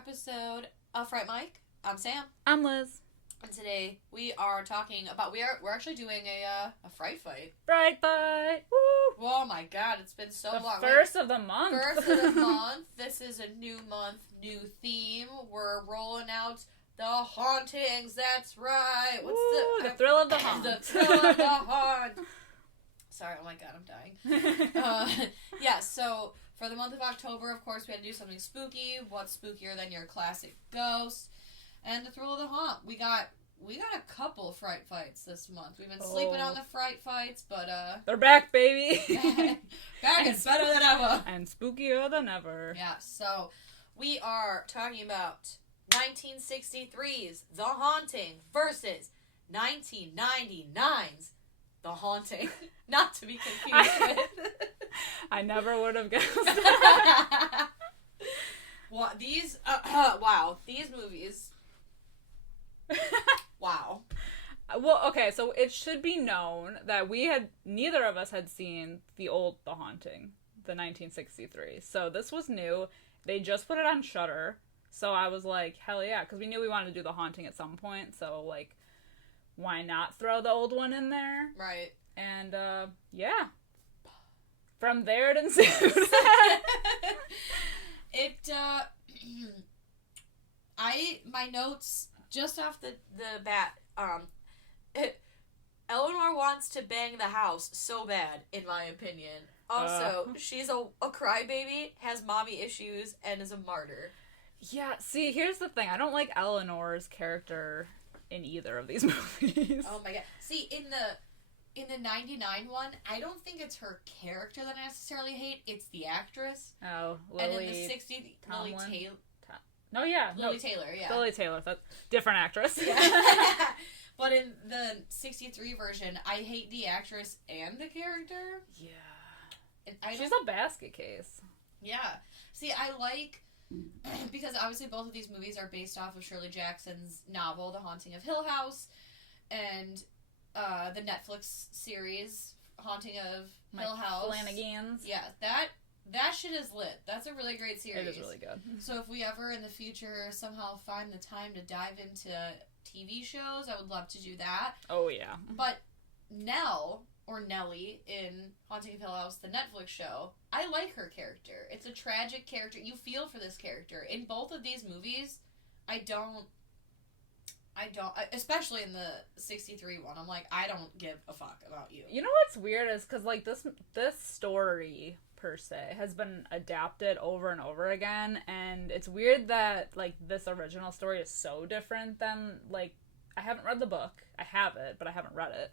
episode of Fright Mic. I'm Sam. I'm Liz. And today we are talking about we're actually doing a Fright Fight. Fright Fight. Woo! Oh my god, it's been so long. First of the month. First of the month. This is a new month, new theme. We're rolling out the hauntings. That's right. What's the thrill of the haunt? The thrill of the haunt. Sorry, oh my god, I'm dying. So for the month of October, of course, we had to do something spooky. What's spookier than your classic ghost? And the thrill of the haunt. We got a couple Fright Fights this month. We've been sleeping on the Fright Fights, but they're back, baby. back and better than ever. And spookier than ever. Yeah, so we are talking about 1963's The Haunting versus 1999's The Haunting. Not to be confused with. I never would have guessed. Well, these movies. Wow. Well, okay, so it should be known that neither of us had seen The Haunting, the 1963. So this was new. They just put it on Shudder. So I was like, hell yeah, because we knew we wanted to do The Haunting at some point. So, like, why not throw the old one in there? Right. And, yeah. From there it ensued. My notes, just off the bat, Eleanor wants to bang the house so bad, in my opinion. Also, she's a crybaby, has mommy issues, and is a martyr. Yeah, see, here's the thing. I don't like Eleanor's character in either of these movies. Oh my god. See, in the 99 one, I don't think it's her character that I necessarily hate, it's the actress. Oh, Lily. And in the 60, Lily Taylor. No, yeah. Lily Taylor, yeah. Lily Taylor, that's different actress. Yeah. But in the 63 version, I hate the actress and the character. Yeah. She's a basket case. Yeah. See, I like, because obviously both of these movies are based off of Shirley Jackson's novel, The Haunting of Hill House, and the Netflix series, Haunting of Hill House. Flanagan's. Yeah, that shit is lit. That's a really great series. It is really good. So if we ever in the future somehow find the time to dive into TV shows, I would love to do that. Oh, yeah. But Nell, or Nellie, in Haunting of Hill House, the Netflix show, I like her character. It's a tragic character. You feel for this character. In both of these movies, I don't, especially in the 63 one, I'm like, I don't give a fuck about you. You know what's weird is, because, like, this story, per se, has been adapted over and over again, and it's weird that, like, this original story is so different than, like, I haven't read the book. I have it, but I haven't read it.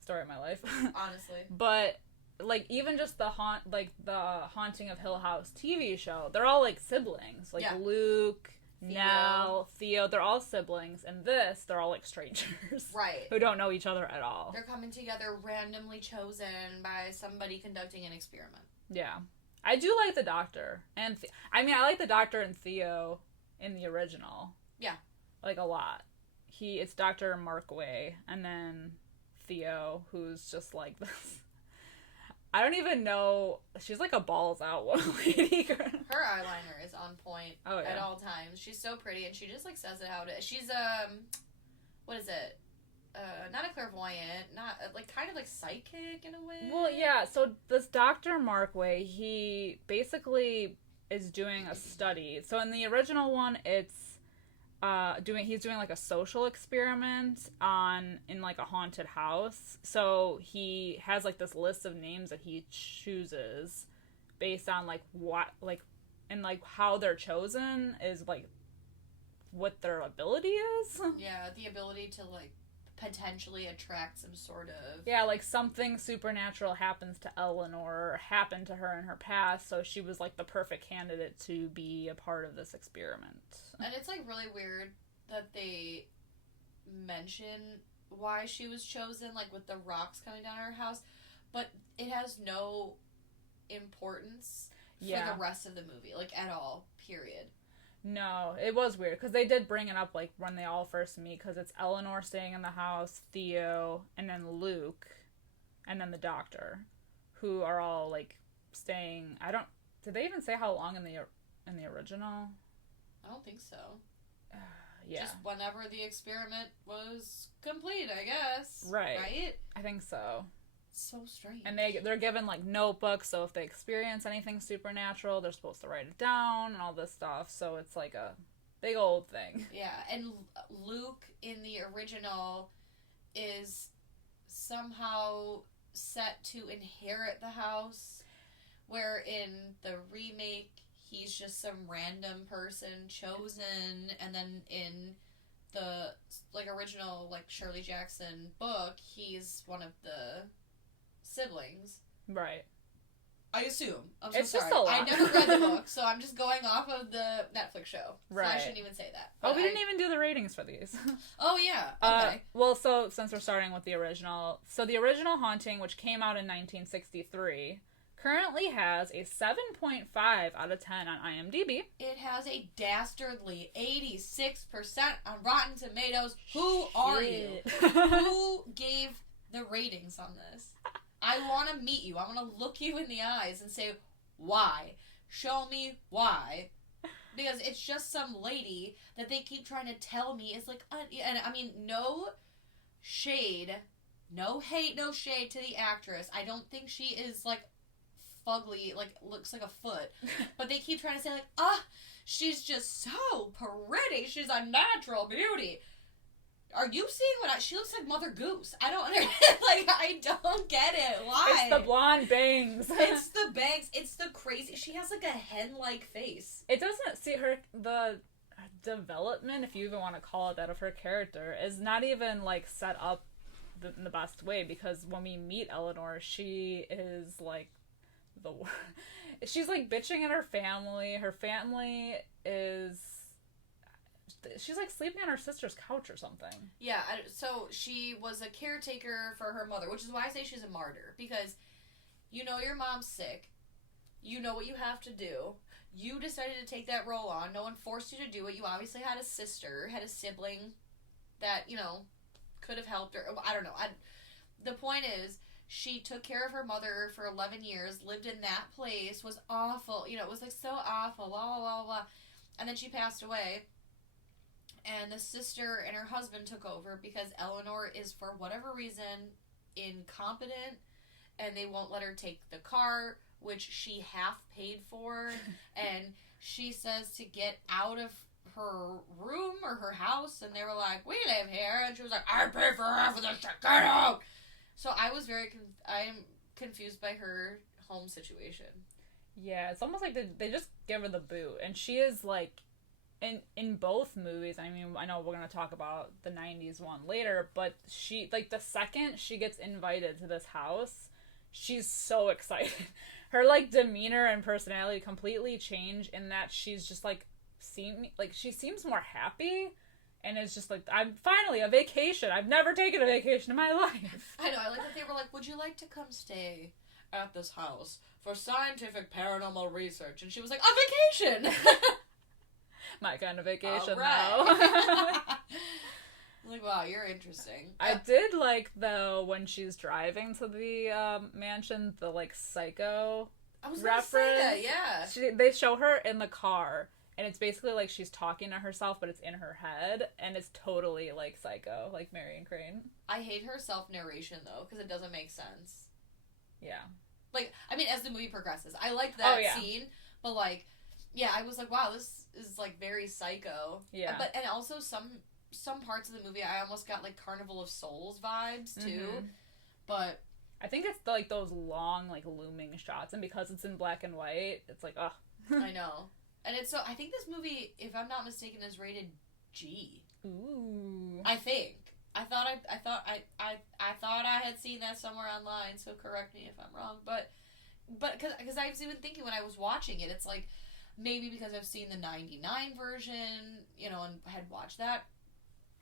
Story of my life. Honestly. But, like, even just the Haunting of Hill House TV show, they're all, like, siblings. Like, yeah. Luke, Nell, Theo, they're all siblings. And this, they're all, like, strangers. Right. Who don't know each other at all. They're coming together randomly chosen by somebody conducting an experiment. Yeah. I do like the Doctor. And I like the Doctor and Theo in the original. Yeah. Like, a lot. It's Dr. Markway, and then Theo, who's just like this. I don't even know. She's like a balls out one lady. Her eyeliner is on point at all times. She's so pretty, and she just like says it how it is. She's what is it? Not a clairvoyant, not like kind of like psychic in a way. Well, yeah. So this Dr. Markway, he basically is doing a study. So in the original one, it's he's doing like a social experiment in like a haunted house. So he has like this list of names that he chooses based on like what, like, and like how they're chosen is like what their ability is. Yeah, the ability to like potentially attract some sort of... Yeah, like something supernatural happens to Eleanor, or happened to her in her past, so she was like the perfect candidate to be a part of this experiment. And it's like really weird that they mention why she was chosen, like with the rocks coming down her house, but it has no importance for the rest of the movie, like at all, period. No, it was weird, because they did bring it up, like, when they all first meet, because it's Eleanor staying in the house, Theo, and then Luke, and then the Doctor, who are all, like, staying, did they even say how long in the original? I don't think so. Yeah. Just whenever the experiment was complete, I guess. Right. Right? I think so. So strange. And they're given, like, notebooks, so if they experience anything supernatural, they're supposed to write it down and all this stuff, so it's like a big old thing. Yeah, and Luke in the original is somehow set to inherit the house, where in the remake, he's just some random person chosen, and then in the, like, original, like, Shirley Jackson book, he's one of the siblings. Right. I assume. I'm so It's sorry. just a lot. I never read the book, so I'm just going off of the Netflix show. Right. So I shouldn't even say that. Oh, we didn't even do the ratings for these. Oh, yeah. Okay. Well, so since we're starting with the original, so the original Haunting, which came out in 1963, currently has a 7.5 out of 10 on IMDb. It has a dastardly 86% on Rotten Tomatoes. Who are you? Who gave the ratings on this? I want to meet you. I want to look you in the eyes and say, why? Show me why. Because it's just some lady that they keep trying to tell me is like, and I mean, no shade, no hate, no shade to the actress. I don't think she is like fugly, like looks like a foot. But they keep trying to say like, she's just so pretty. She's a natural beauty. Are you seeing what she looks like Mother Goose? I don't understand. Like, I don't get it. Why? It's the blonde bangs. It's the bangs. It's the crazy. She has like a hen-like face. It doesn't see the development, if you even want to call it that, of her character is not even like set up in the best way, because when we meet Eleanor, she is like she's like bitching at her family. Her family is. She's like sleeping on her sister's couch or something. Yeah, so she was a caretaker for her mother, which is why I say she's a martyr. Because you know your mom's sick. You know what you have to do. You decided to take that role on. No one forced you to do it. You obviously had a sister, had a sibling that, you know, could have helped her. I don't know. The point is, she took care of her mother for 11 years, lived in that place, was awful. You know, it was like so awful, blah, blah, blah, blah. And then she passed away. And the sister and her husband took over because Eleanor is, for whatever reason, incompetent, and they won't let her take the car, which she half paid for, and she says to get out of her room or her house, and they were like, we live here, and she was like, I pay for half of this, get out! So I was I'm confused by her home situation. Yeah, it's almost like they just give her the boot, and she is like, in both movies, I mean, I know we're going to talk about the 90s one later, but she, like, the second she gets invited to this house, she's so excited. Her, like, demeanor and personality completely change in that she's just, like, she seems more happy, and it's just like, I'm finally a vacation. I've never taken a vacation in my life. I know, I like that they were like, would you like to come stay at this house for scientific paranormal research? And she was like, a vacation! My kind of vacation, though. Like, wow, you're interesting. I did like, though, when she's driving to the mansion, the, like, psycho I was reference. Gonna say that, yeah. They show her in the car, and it's basically like she's talking to herself, but it's in her head, and it's totally, like, psycho, like Marion Crane. I hate her self-narration, though, because it doesn't make sense. Yeah. Like, I mean, as the movie progresses, I liked that scene, but, like, yeah, I was like, wow, this is, like, very psycho. Yeah. And also some parts of the movie, I almost got, like, Carnival of Souls vibes, too. Mm-hmm. But I think it's, like, those long, like, looming shots, and because it's in black and white, it's like, ugh. I know. And it's so, I think this movie, if I'm not mistaken, is rated G. Ooh. I think. I thought I had seen that somewhere online, so correct me if I'm wrong. But because I was even thinking when I was watching it, it's like, maybe because I've seen the 99 version, you know, and had watched that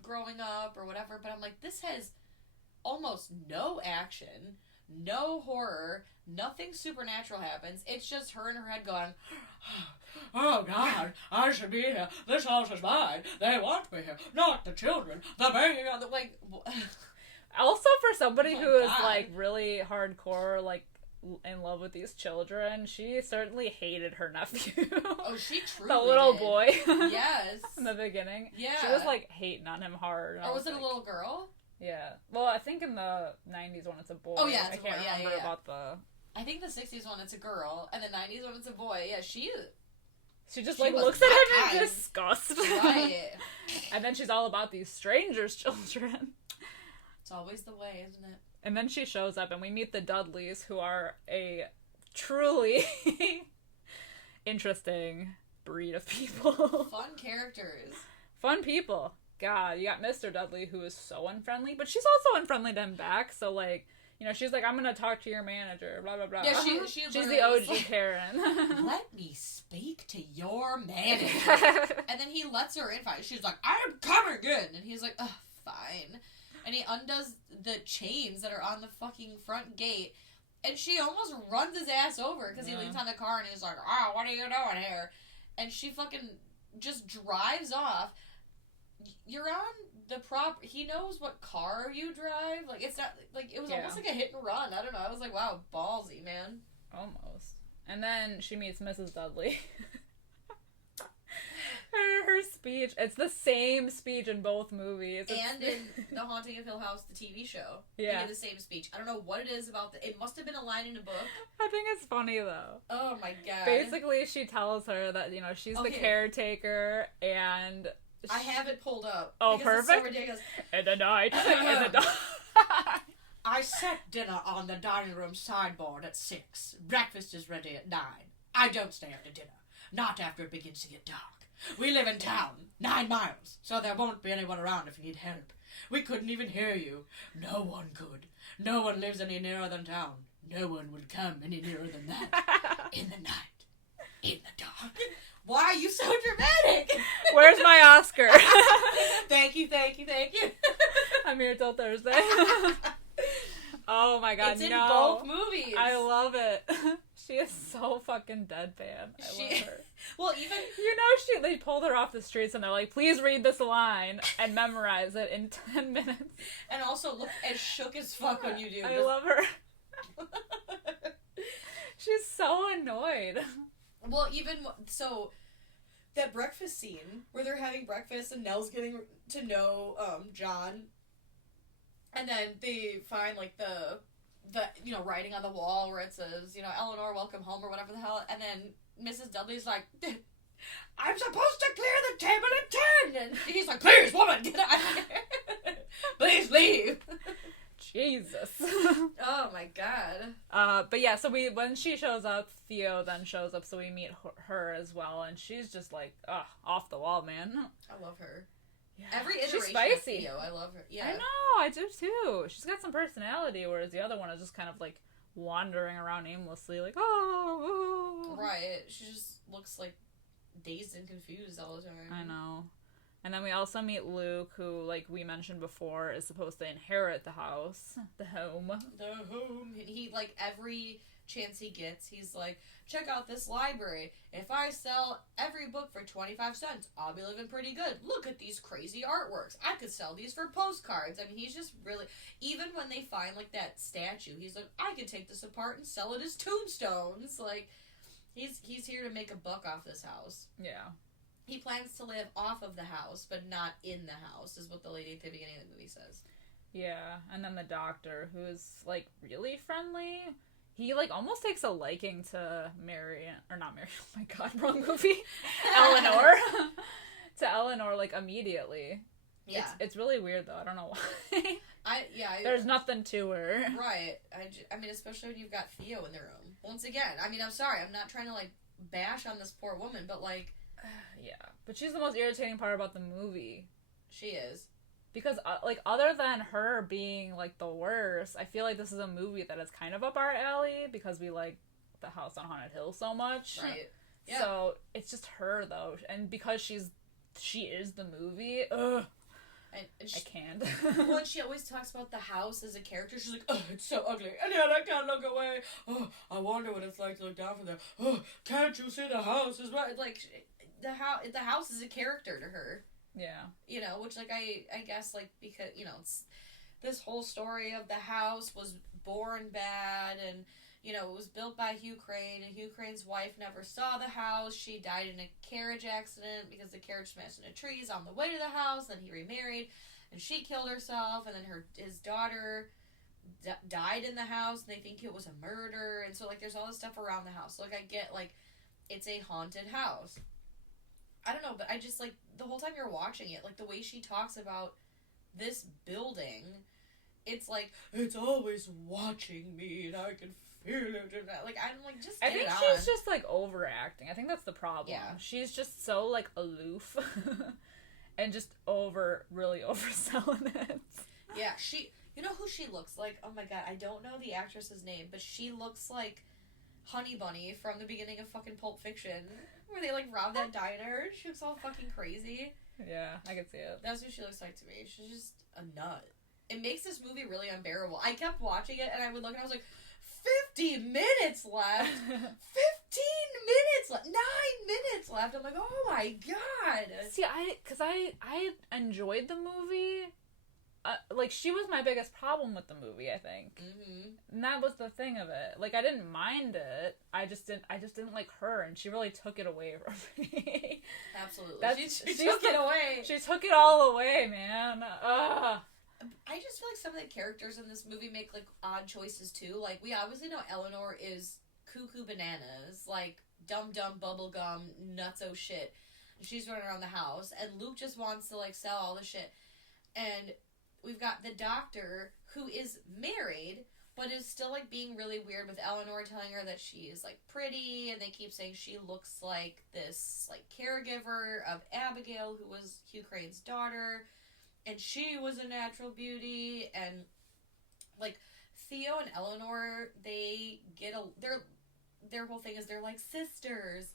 growing up or whatever, but I'm like, this has almost no action, no horror, nothing supernatural happens. It's just her in her head going, oh God, I should be here. This house is mine. They want me here. Not the children. The baby. Like, also for somebody who is God. like really hardcore, like in love with these children. She certainly hated her nephew. Oh, she truly the little did. boy. Yes. In the beginning. Yeah. She was, like, hating on him hard. Or was it a little girl? Yeah. Well, I think in the 90s when it's a boy. Oh, yeah, it's I can't remember about the... I think the 60s one it's a girl, and the 90s one it's a boy. Yeah, she just, like, looks at him in kind. disgust. Right. And then she's all about these strangers' children. It's always the way, isn't it? And then she shows up, and we meet the Dudleys, who are a truly interesting breed of people. Fun characters. Fun people. God, you got Mr. Dudley, who is so unfriendly, but she's also unfriendly to him back, so, like, you know, she's like, I'm gonna talk to your manager, blah, blah, blah. Yeah, she's the OG Karen. Let me speak to your manager. And then he lets her in. She's like, I'm coming in. And he's like, ugh, fine. And he undoes the chains that are on the fucking front gate. And she almost runs his ass over because he leans on the car and he's like, oh, what are you doing here? And she fucking just drives off. You're on the he knows what car you drive. Like, it's not, like, it was almost like a hit and run. I don't know. I was like, wow, ballsy, man. Almost. And then she meets Mrs. Dudley. Her speech, it's the same speech in both movies. And in The Haunting of Hill House, the TV show. Yeah. They did the same speech. I don't know what it is about it must have been a line in a book. I think it's funny, though. Oh, my God. Basically, she tells her that, you know, she's the caretaker, and... I have it pulled up. Oh, perfect. It's so ridiculous. In the night. In the dark. I set dinner on the dining room sideboard at 6. Breakfast is ready at 9. I don't stay after dinner. Not after it begins to get dark. We live in town, 9 miles, so there won't be anyone around if you need help. We couldn't even hear you. No one could. No one lives any nearer than town. No one would come any nearer than that. In the night. In the dark. Why are you so dramatic? Where's my Oscar? Thank you. I'm here till Thursday. Oh my God, it's in both movies. I love it. She is so fucking deadpan. I love her. Well, even... You know, they pulled her off the streets and they're like, please read this line and memorize it in 10 minutes. And also look as shook as fuck when you do. I love her. She's so annoyed. Well, even... So, that breakfast scene where they're having breakfast and Nell's getting to know John... And then they find, like, the you know, writing on the wall where it says, you know, Eleanor, welcome home, or whatever the hell. And then Mrs. Dudley's like, I'm supposed to clear the table at 10! And he's like, please, woman, get out of here! Please leave! Jesus. Oh, my God. But yeah, so when she shows up, Theo then shows up, so we meet her as well, and she's just, like, off the wall, man. I love her. Yeah. Every iteration She's spicy. of Theo, I love her. Yeah. I know, I do too. She's got some personality, whereas the other one is just kind of like wandering around aimlessly, like, oh. Right. She just looks like dazed and confused all the time. I know. And then we also meet Luke, who, like we mentioned before, is supposed to inherit the house, the home. The home. He, like, every chance he gets, he's like, check out this library. If I sell every book for 25 cents, I'll be living pretty good. Look at these crazy artworks. I could sell these for postcards. I mean, he's just really... Even when they find, like, that statue, he's like, I could take this apart and sell it as tombstones. Like, he's here to make a buck off this house. Yeah. He plans to live off of the house, but not in the house, is what the lady at the beginning of the movie says. Yeah, and then the doctor, who is, like, really friendly... He, like, almost takes a liking to not Mary, oh my God, wrong movie, Eleanor. To Eleanor, like, immediately. Yeah. It's really weird, though. I don't know why. There's nothing to her. Right. I mean, especially when you've got Theo in the room. Once again, I mean, I'm sorry, I'm not trying to, like, bash on this poor woman, but, like... Yeah. But she's the most irritating part about the movie. She is. Because, like, other than her being, like, the worst, I feel like this is a movie that is kind of up our alley because we like The House on Haunted Hill so much. Right. Yeah. So, it's just her, though. And because she is the movie, ugh. And she, I can't. Well, she always talks about the house as a character. She's like, oh, it's so ugly. And yet I can't look away. Oh, I wonder what it's like to look down from there. Oh, can't you see the house is right? Like, the house is a character to her. Yeah. You know, which, like, I guess, like, because, you know, it's this whole story of the house was born bad and, you know, it was built by Hugh Crane, and Hugh Crane's wife never saw the house. She died in a carriage accident because the carriage smashed into trees on the way to the house. Then he remarried, and she killed herself, and then his daughter died in the house, and they think it was a murder. And so, like, there's all this stuff around the house. So, like, I get, like, it's a haunted house. I don't know, but I just, like, the whole time you're watching it, like, the way she talks about this building, it's like, it's always watching me, and I can feel it. And like, I'm like, just get I think it she's on. just, like, overacting. I think that's the problem. Yeah. She's just so, like, aloof. And just really overselling it. Yeah, you know who she looks like? Oh my god, I don't know the actress's name, but she looks like Honey Bunny from the beginning of fucking Pulp Fiction, where they, like, rob that diner. She looks all fucking crazy. Yeah, I can see it. That's what she looks like to me. She's just a nut. It makes this movie really unbearable. I kept watching it, and I would look, and I was like, 50 minutes left! 15 minutes left! 9 minutes left! I'm like, oh my god! See, I enjoyed the movie. Like, she was my biggest problem with the movie, I think. Mm-hmm. And that was the thing of it. Like, I didn't mind it. I just didn't like her, and she really took it away from me. Absolutely. She took it away. She took it all away, man. Ugh. I just feel like some of the characters in this movie make, like, odd choices, too. Like, we obviously know Eleanor is cuckoo bananas, like, dumb bubblegum, nutso shit. She's running around the house, and Luke just wants to, like, sell all the shit. And we've got the doctor, who is married, but is still, like, being really weird with Eleanor, telling her that she is, like, pretty, and they keep saying she looks like this, like, caregiver of Abigail, who was Hugh Crane's daughter, and she was a natural beauty, and, like, Theo and Eleanor, they get their whole thing is they're, like, sisters,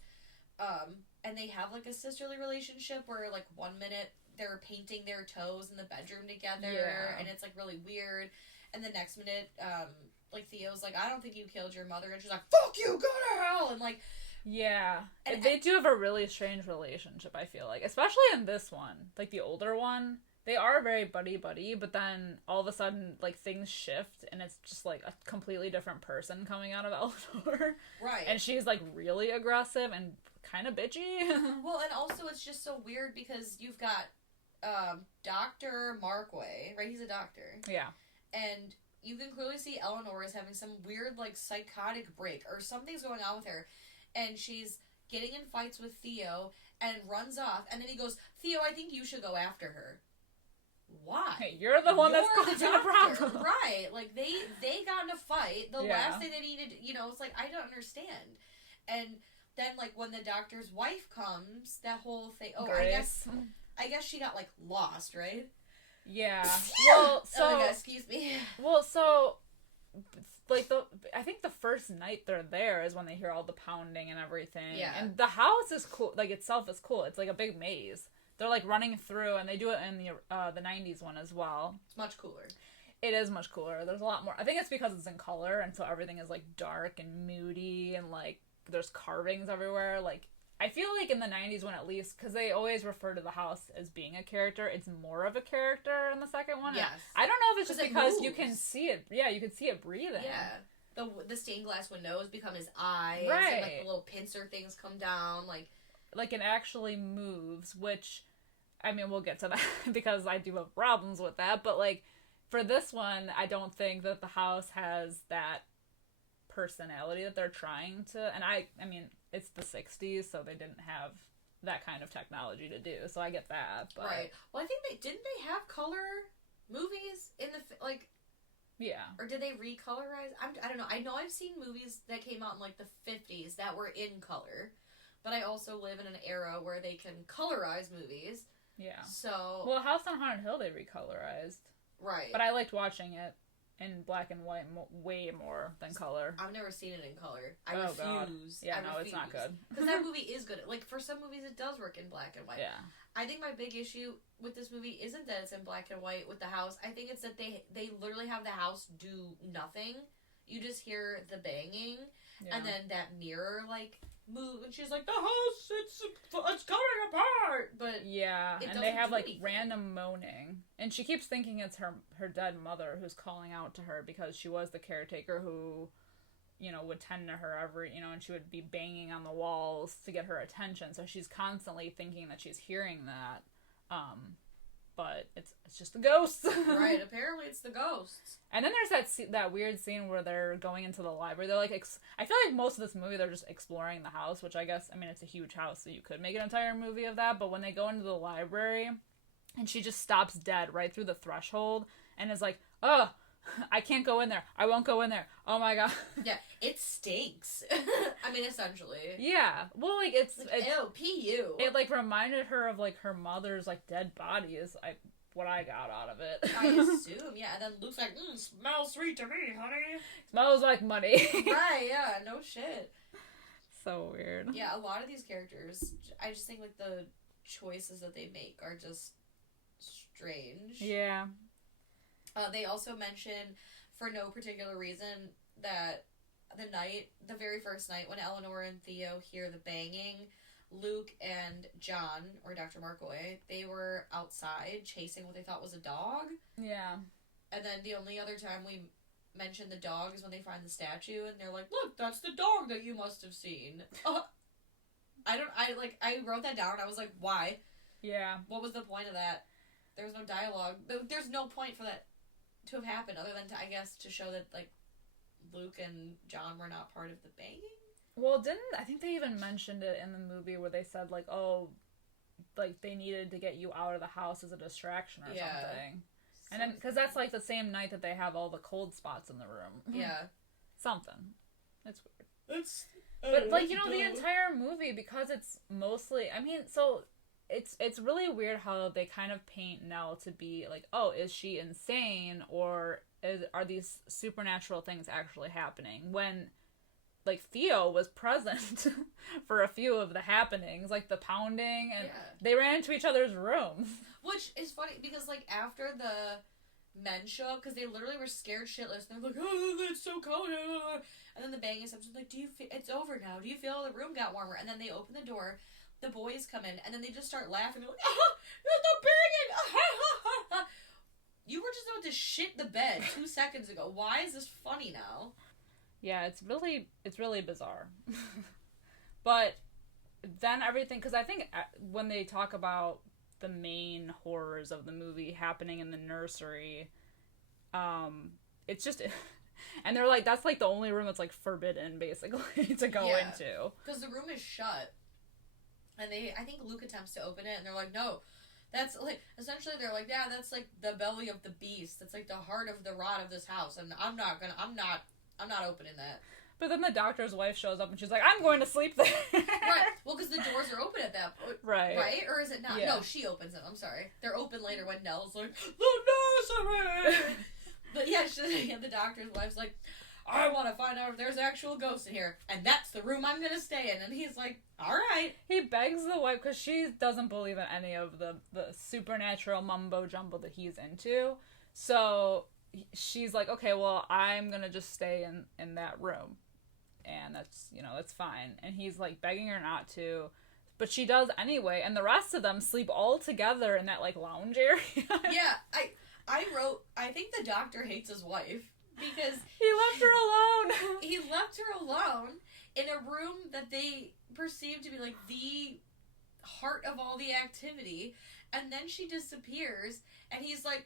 and they have, like, a sisterly relationship where, like, one minute they're painting their toes in the bedroom together, and it's, like, really weird, and the next minute, like, Theo's like, I don't think you killed your mother, and she's like, fuck you, go to hell, and, like, yeah, and they do have a really strange relationship, I feel like, especially in this one, like, the older one. They are very buddy-buddy, but then all of a sudden, like, things shift, and it's just, like, a completely different person coming out of Eleanor. Right. And she's, like, really aggressive and kind of bitchy. Well, and also it's just so weird because you've got Dr. Markway, right? He's a doctor. Yeah. And you can clearly see Eleanor is having some weird, like, psychotic break, or something's going on with her, and she's getting in fights with Theo, and runs off, and then he goes, Theo, I think you should go after her. Why? Hey, you're the one that's causing the problem. Right. Like, they got in a fight. The Yeah. last thing they needed, you know, it's like, I don't understand. And then, like, when the doctor's wife comes, that whole thing, Grace. I guess she got, like, lost, right? Yeah. Well, so... Oh my god, excuse me. Well, so... Like, I think the first night they're there is when they hear all the pounding and everything. Yeah. And the house is cool. Like, itself is cool. It's like a big maze. They're, like, running through, and they do it in the 90s one as well. It's much cooler. It is much cooler. There's a lot more. I think it's because it's in color, and so everything is, like, dark and moody, and, like, there's carvings everywhere. Like, I feel like in the 90s one, at least, because they always refer to the house as being a character, it's more of a character in the second one. Yes. I don't know if it's just because moves. you can see it. Yeah, you can see it breathing. Yeah. The stained glass windows become his eyes. Right. And, like, the little pincer things come down. Like, it actually moves, which... I mean, we'll get to that because I do have problems with that, but, like, for this one, I don't think that the house has that personality that they're trying to, and I mean, it's the 60s, so they didn't have that kind of technology to do, so I get that, but... Right. Well, I think didn't they have color movies in the, like... Yeah. Or did they recolorize? I don't know. I know I've seen movies that came out in, like, the 50s that were in color, but I also live in an era where they can colorize movies. Yeah. So... Well, House on Haunted Hill, they recolorized. Right. But I liked watching it in black and white way more than color. I've never seen it in color. I refuse. God. Yeah, it's not good. Because that movie is good. Like, for some movies, it does work in black and white. Yeah. I think my big issue with this movie isn't that it's in black and white with the house. I think it's that they literally have the house do nothing. You just hear the banging, and then that mirror, like... move, and she's like, the house, it's coming apart, but yeah, and they have like random moaning, and she keeps thinking it's her dead mother who's calling out to her because she was the caretaker who, would tend to her every, and she would be banging on the walls to get her attention. So she's constantly thinking that she's hearing that. But it's just the ghosts. Right, apparently it's the ghosts. And then there's that weird scene where they're going into the library. They're like, I feel like most of this movie they're just exploring the house, which I guess, I mean, it's a huge house, so you could make an entire movie of that. But when they go into the library, and she just stops dead right through the threshold, and is like, oh, I can't go in there. I won't go in there. Oh my god. Yeah, it stinks. I mean, essentially. Yeah. Well, like, it's ew, P.U. It, like, reminded her of, like, her mother's, like, dead body is, what I got out of it. I assume, yeah. And then Luke's like, smells sweet to me, honey. Smells like money. Right, yeah, no shit. So weird. Yeah, a lot of these characters, I just think, like, the choices that they make are just strange. Yeah. They also mention, for no particular reason, that the very first night when Eleanor and Theo hear the banging, Luke and John, or Dr. Markoway, they were outside chasing what they thought was a dog. Yeah. And then the only other time we mention the dog is when they find the statue, and they're like, look, that's the dog that you must have seen. I wrote that down, I was like, why? Yeah. What was the point of that? There was no dialogue. There's no point for that to have happened, other than to show that, like, Luke and John were not part of the banging. Well, I think they even mentioned it in the movie where they said, like, oh, like, they needed to get you out of the house as a distraction or something. And then, because that's, like, the same night that they have all the cold spots in the room. Yeah. Something. It's weird. But, like, the entire movie, because it's mostly, I mean, so... It's really weird how they kind of paint Nell to be like, oh, is she insane, or are these supernatural things actually happening? When, like, Theo was present for a few of the happenings, like the pounding, and they ran into each other's rooms. Which is funny, because, like, after the men show up, because they literally were scared shitless, and they're like, oh, it's so cold, and then the banging stuff, like, it's over now, do you feel the room got warmer? And then they open the door, the boys come in, and then they just start laughing. They're like, the banging! You were just about to shit the bed 2 seconds ago. Why is this funny now? Yeah, it's really bizarre. But then everything, because I think when they talk about the main horrors of the movie happening in the nursery, it's just... And they're like, that's, like, the only room that's, like, forbidden, basically, to go into. Because the room is shut. And I think Luke attempts to open it, and they're like, no, that's, like, essentially they're like, yeah, that's, like, the belly of the beast. That's, like, the heart of the rot of this house, and I'm not opening that. But then the doctor's wife shows up, and she's like, I'm going to sleep there. Right. Well, because the doors are open at that point. Right. Right? Or is it not? Yeah. No, she opens them. I'm sorry. They're open later when Nell's like, the nursery! But, yeah, the doctor's wife's like, I want to find out if there's actual ghosts in here, and that's the room I'm going to stay in. And he's like, all right. He begs the wife, because she doesn't believe in any of the supernatural mumbo-jumbo that he's into. So she's like, okay, well, I'm going to just stay in that room. And that's fine. And he's, like, begging her not to. But she does anyway, and the rest of them sleep all together in that, like, lounge area. Yeah, I wrote, I think the doctor hates his wife. Because he left her alone. He left her alone in a room that they perceive to be, like, the heart of all the activity. And then she disappears, and he's like,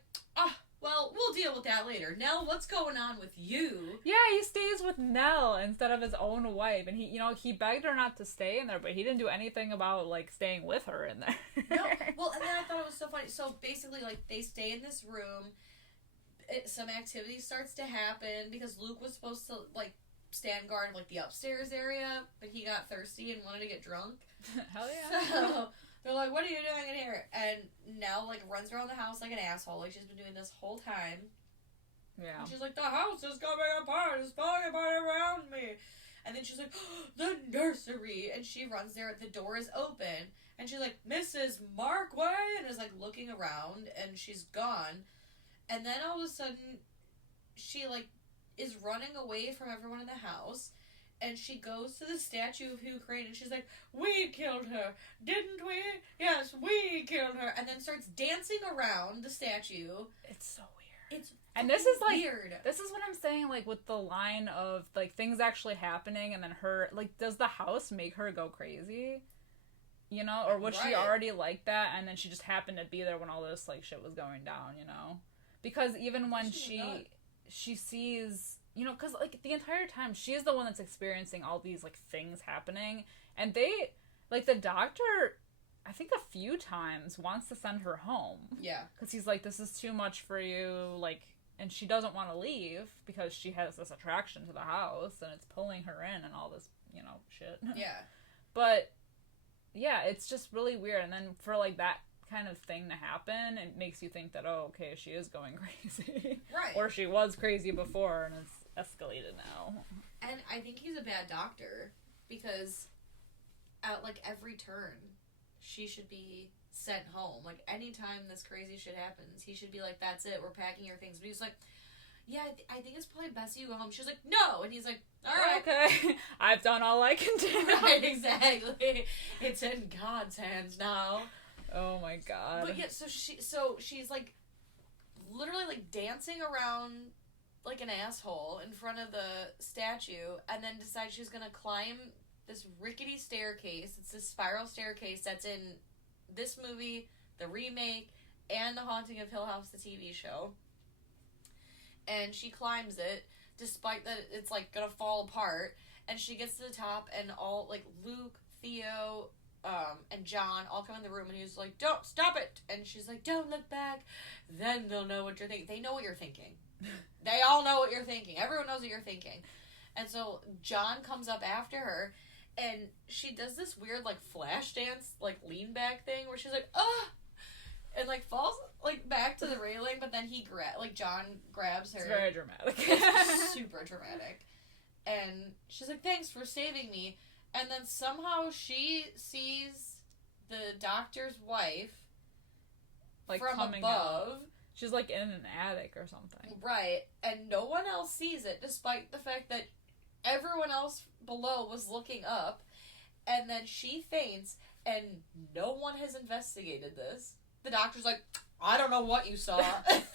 well, we'll deal with that later. Nell, what's going on with you? Yeah, he stays with Nell instead of his own wife. And he begged her not to stay in there, but he didn't do anything about, like, staying with her in there. No, well, and then I thought it was so funny. So basically, like, they stay in this room. Some activity starts to happen because Luke was supposed to, like, stand guard of, like, the upstairs area, but he got thirsty and wanted to get drunk. Hell yeah. So they're like, what are you doing in here? And Nell, like, runs around the house like an asshole, like she's been doing this whole time. Yeah. And she's like, the house is coming apart, it's falling apart around me. And then she's like, the nursery. And she runs there, the door is open. And she's like, Mrs. Markway, and is, like, looking around, and she's gone. And then all of a sudden, she, like, is running away from everyone in the house, and she goes to the statue of Hugh Crane, and she's like, we killed her, didn't we? Yes, we killed her, and then starts dancing around the statue. It's so weird. And this is like weird. This is what I'm saying, like with the line of like things actually happening, and then her like, does the house make her go crazy? You know, or was she already like that, and then she just happened to be there when all this like shit was going down? You know, because even when she sees, you know, because like the entire time she's the one that's experiencing all these like things happening, and they like the doctor, I think a few times wants to send her home. Yeah, because he's like, this is too much for you, like. And she doesn't want to leave because she has this attraction to the house and it's pulling her in and all this, you know, shit. Yeah. But, yeah, it's just really weird. And then for, like, that kind of thing to happen, it makes you think that, oh, okay, she is going crazy. Right. Or she was crazy before and it's escalated now. And I think he's a bad doctor because at, like, every turn, she should be sent home. Like, anytime this crazy shit happens, he should be like, that's it, we're packing your things. But he's like, yeah, I think it's probably best you go home. She's like, no! And he's like, alright. Okay. I've done all I can do. Right, exactly. It's in God's hands now. Oh my god. But yeah, so she's like, literally like dancing around like an asshole in front of the statue, and then decides she's gonna climb this rickety staircase. It's this spiral staircase that's in this movie, the remake, and The Haunting of Hill House, the TV show. And she climbs it, despite that it's, like, gonna fall apart. And she gets to the top, and all, like, Luke, Theo, and John all come in the room, and he's like, don't, stop it! And she's like, don't look back. Then they'll know what you're thinking. They know what you're thinking. They all know what you're thinking. Everyone knows what you're thinking. And so John comes up after her, and she does this weird, like, flash dance, like, lean back thing, where she's like, ah! And, like, falls, like, back to the railing, but then John grabs her. It's very dramatic. It's super dramatic. And she's like, thanks for saving me. And then somehow she sees the doctor's wife, like, from above. Out. She's, like, in an attic or something. Right. And no one else sees it, despite the fact that everyone else below was looking up, and then she faints, and no one has investigated this. The doctor's like, I don't know what you saw. Just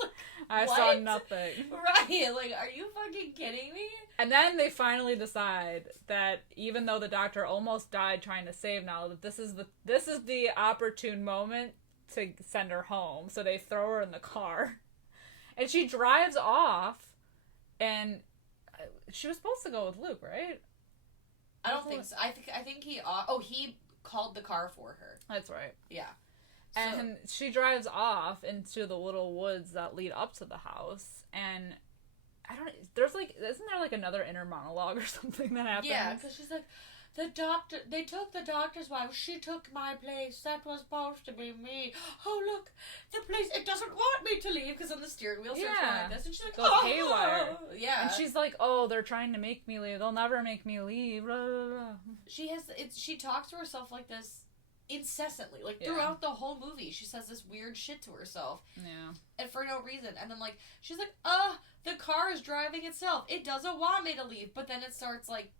like, I saw nothing. Right, like, are you fucking kidding me? And then they finally decide that even though the doctor almost died trying to save Nala, that this is the opportune moment to send her home. So they throw her in the car, and she drives off, and she was supposed to go with Luke, right? I don't think so. I think he called the car for her. That's right. Yeah. And she drives off into the little woods that lead up to the house, and isn't there like another inner monologue or something that happens? Yeah, because she's like, they took the doctor's wife, she took my place, that was supposed to be me. Oh, look, the place, it doesn't want me to leave, because on the steering wheel starts going like this, and she's like, goes haywire. Yeah. And she's like, oh, they're trying to make me leave, they'll never make me leave, blah, blah, blah. She talks to herself like this incessantly, like, throughout the whole movie. She says this weird shit to herself. Yeah. And for no reason. And then, like, she's like, the car is driving itself. It doesn't want me to leave. But then it starts, like,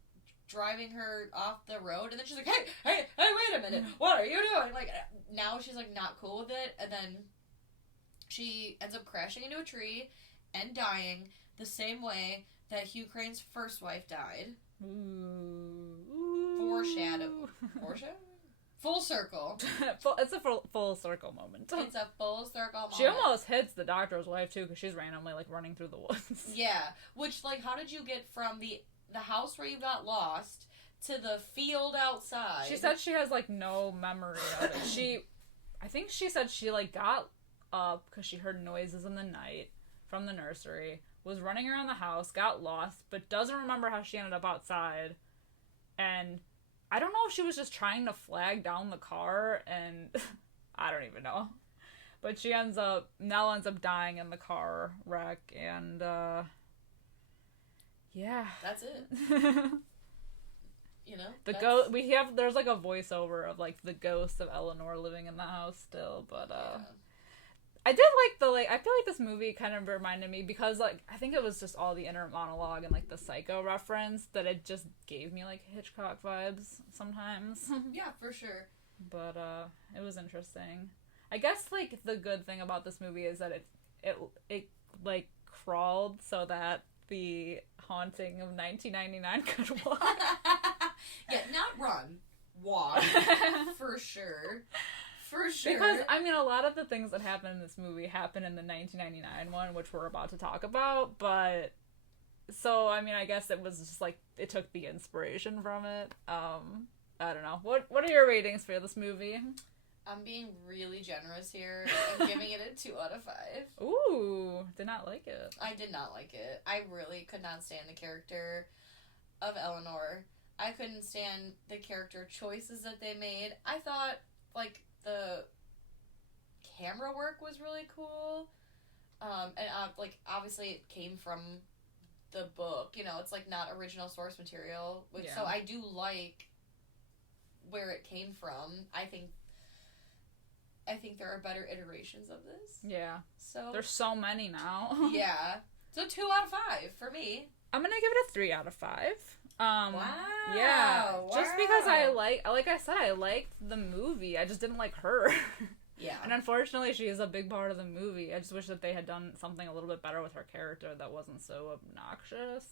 driving her off the road, and then she's like, hey, wait a minute, what are you doing? Like, now she's, like, not cool with it, and then she ends up crashing into a tree and dying the same way that Hugh Crane's first wife died. Ooh. Foreshadow? Full circle. It's a full circle moment. It's a full circle moment. She almost hits the doctor's wife, too, because she's randomly, like, running through the woods. Yeah, which, like, how did you get from the house where you got lost to the field outside? She said she has, like, no memory of it. I think she said she, like, got up because she heard noises in the night from the nursery, was running around the house, got lost, but doesn't remember how she ended up outside, and I don't know if she was just trying to flag down the car, and I don't even know. But Nell ends up dying in the car wreck, and, yeah. That's it. You know? There's like a voiceover of like the ghost of Eleanor living in the house still, but I did like I feel like this movie kind of reminded me, because like I think it was just all the inner monologue and like the Psycho reference, that it just gave me like Hitchcock vibes sometimes. Yeah, for sure. But it was interesting. I guess like the good thing about this movie is that it like crawled so that the haunting of 1999 could walk. Yeah, not run. Walk. For sure. For sure. Because, I mean, a lot of the things that happen in this movie happen in the 1999 one, which we're about to talk about, but... So, I mean, I guess it was just, like, it took the inspiration from it. I don't know. What are your ratings for this movie? I'm being really generous here. I'm giving it a 2 out of 5. Ooh, did not like it. I did not like it. I really could not stand the character of Eleanor. I couldn't stand the character choices that they made. I thought, like, the camera work was really cool. Like, obviously it came from the book. You know, it's, like, not original source material. Yeah. So I do like where it came from. I think there are better iterations of this. Yeah. So there's so many now. Yeah. So 2 out of 5 for me. I'm gonna give it a 3 out of 5. Wow. Yeah. Wow. Just because like I said, I liked the movie. I just didn't like her. Yeah. And unfortunately, she is a big part of the movie. I just wish that they had done something a little bit better with her character that wasn't so obnoxious.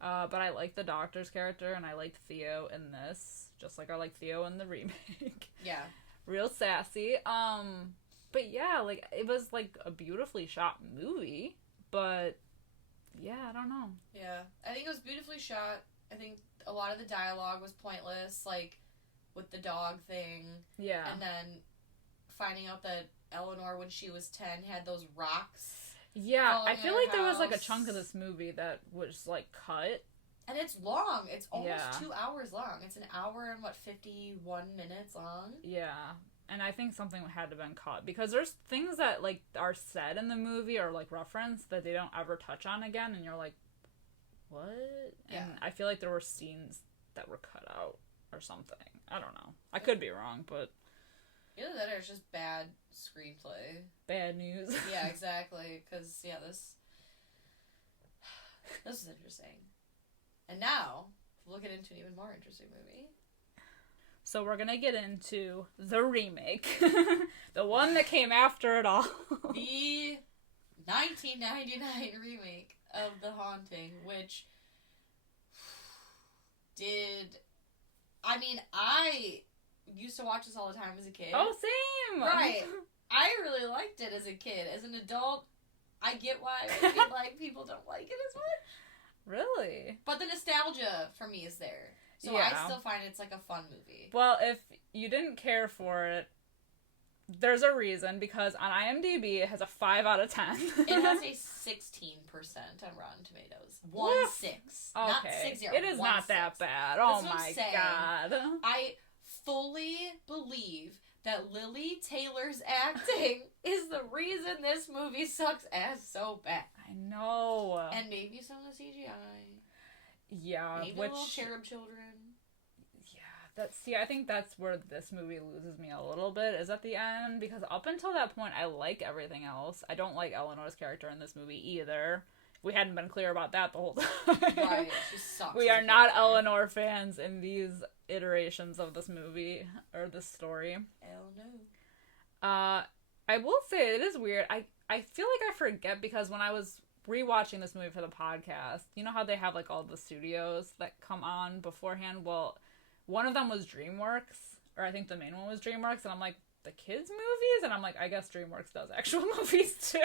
But I like the doctor's character, and I liked Theo in this, just like I liked Theo in the remake. Yeah. Real sassy. But yeah, like, it was, like, a beautifully shot movie, but, yeah, I don't know. Yeah. I think it was beautifully shot. I think a lot of the dialogue was pointless, like, with the dog thing. Yeah. And then finding out that Eleanor, when she was 10, had those rocks. Yeah, I feel like there was, like, a house. chunk of this movie that was, like, cut. And it's long. It's almost Yeah. 2 hours long. It's an hour and, 51 minutes long? Yeah. And I think something had to have been cut. Because there's things that, like, are said in the movie or, like, referenced that they don't ever touch on again. And you're like, what? Yeah. And I feel like there were scenes that were cut out or something. I don't know. I could be wrong, but... Either that or it's just bad screenplay. Bad news. Yeah, exactly. Because, yeah, this is interesting. And now, we'll get into an even more interesting movie. So we're gonna get into the remake. The one that came after it all. The 1999 remake of The Haunting, which I used to watch this all the time as a kid. Oh, same! Right. I really liked it as a kid. As an adult, I get why maybe, like, people don't like it as much. Really? But the nostalgia for me is there. So Yeah. I still find it's, like, a fun movie. Well, if you didn't care for it, there's a reason, because on IMDb it has a 5 out of 10. It has a 16% on Rotten Tomatoes. 1-6. Not Okay. 6-0. It is not that bad. Oh That's what I'm my saying. god. I fully believe that Lily Taylor's acting is the reason this movie sucks ass so bad. I know. And maybe some of the CGI. Yeah, Maybe which... the little cherub children. I think that's where this movie loses me a little bit, is at the end, because up until that point, I like everything else. I don't like Eleanor's character in this movie either. We hadn't been clear about that the whole time. Right, she sucks. We as are a not character. Eleanor fans in these iterations of this movie, or this story. Hell no. I will say, it is weird. I feel like I forget, because when I was rewatching this movie for the podcast, you know how they have, like, all the studios that come on beforehand? Well, one of them was DreamWorks, or I think the main one was DreamWorks, and I'm like, the kids' movies? And I'm like, I guess DreamWorks does actual movies too,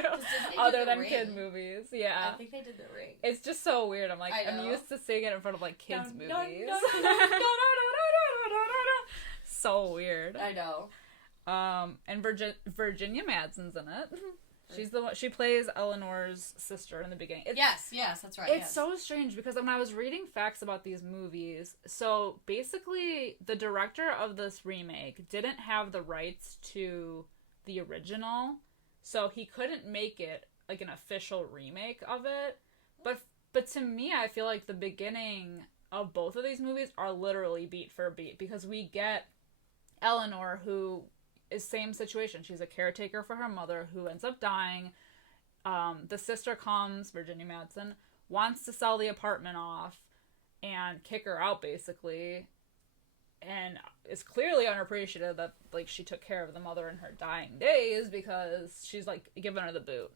other than kid movies. Yeah. I think they did The Ring. It's just so weird. I'm like, I know. I'm used to seeing it in front of, like, kids' movies. So weird. I know. And Virginia Madsen's in it. She's the one. She plays Eleanor's sister in the beginning. Yes, that's right. It's so strange, because when I was reading facts about these movies, so basically the director of this remake didn't have the rights to the original, so he couldn't make it like an official remake of it. But to me, I feel like the beginning of both of these movies are literally beat for beat, because we get Eleanor, who is same situation. She's a caretaker for her mother who ends up dying. The sister comes, Virginia Madsen, wants to sell the apartment off and kick her out, basically. and is clearly unappreciative that, like, she took care of the mother in her dying days because she's, like, giving her the boot.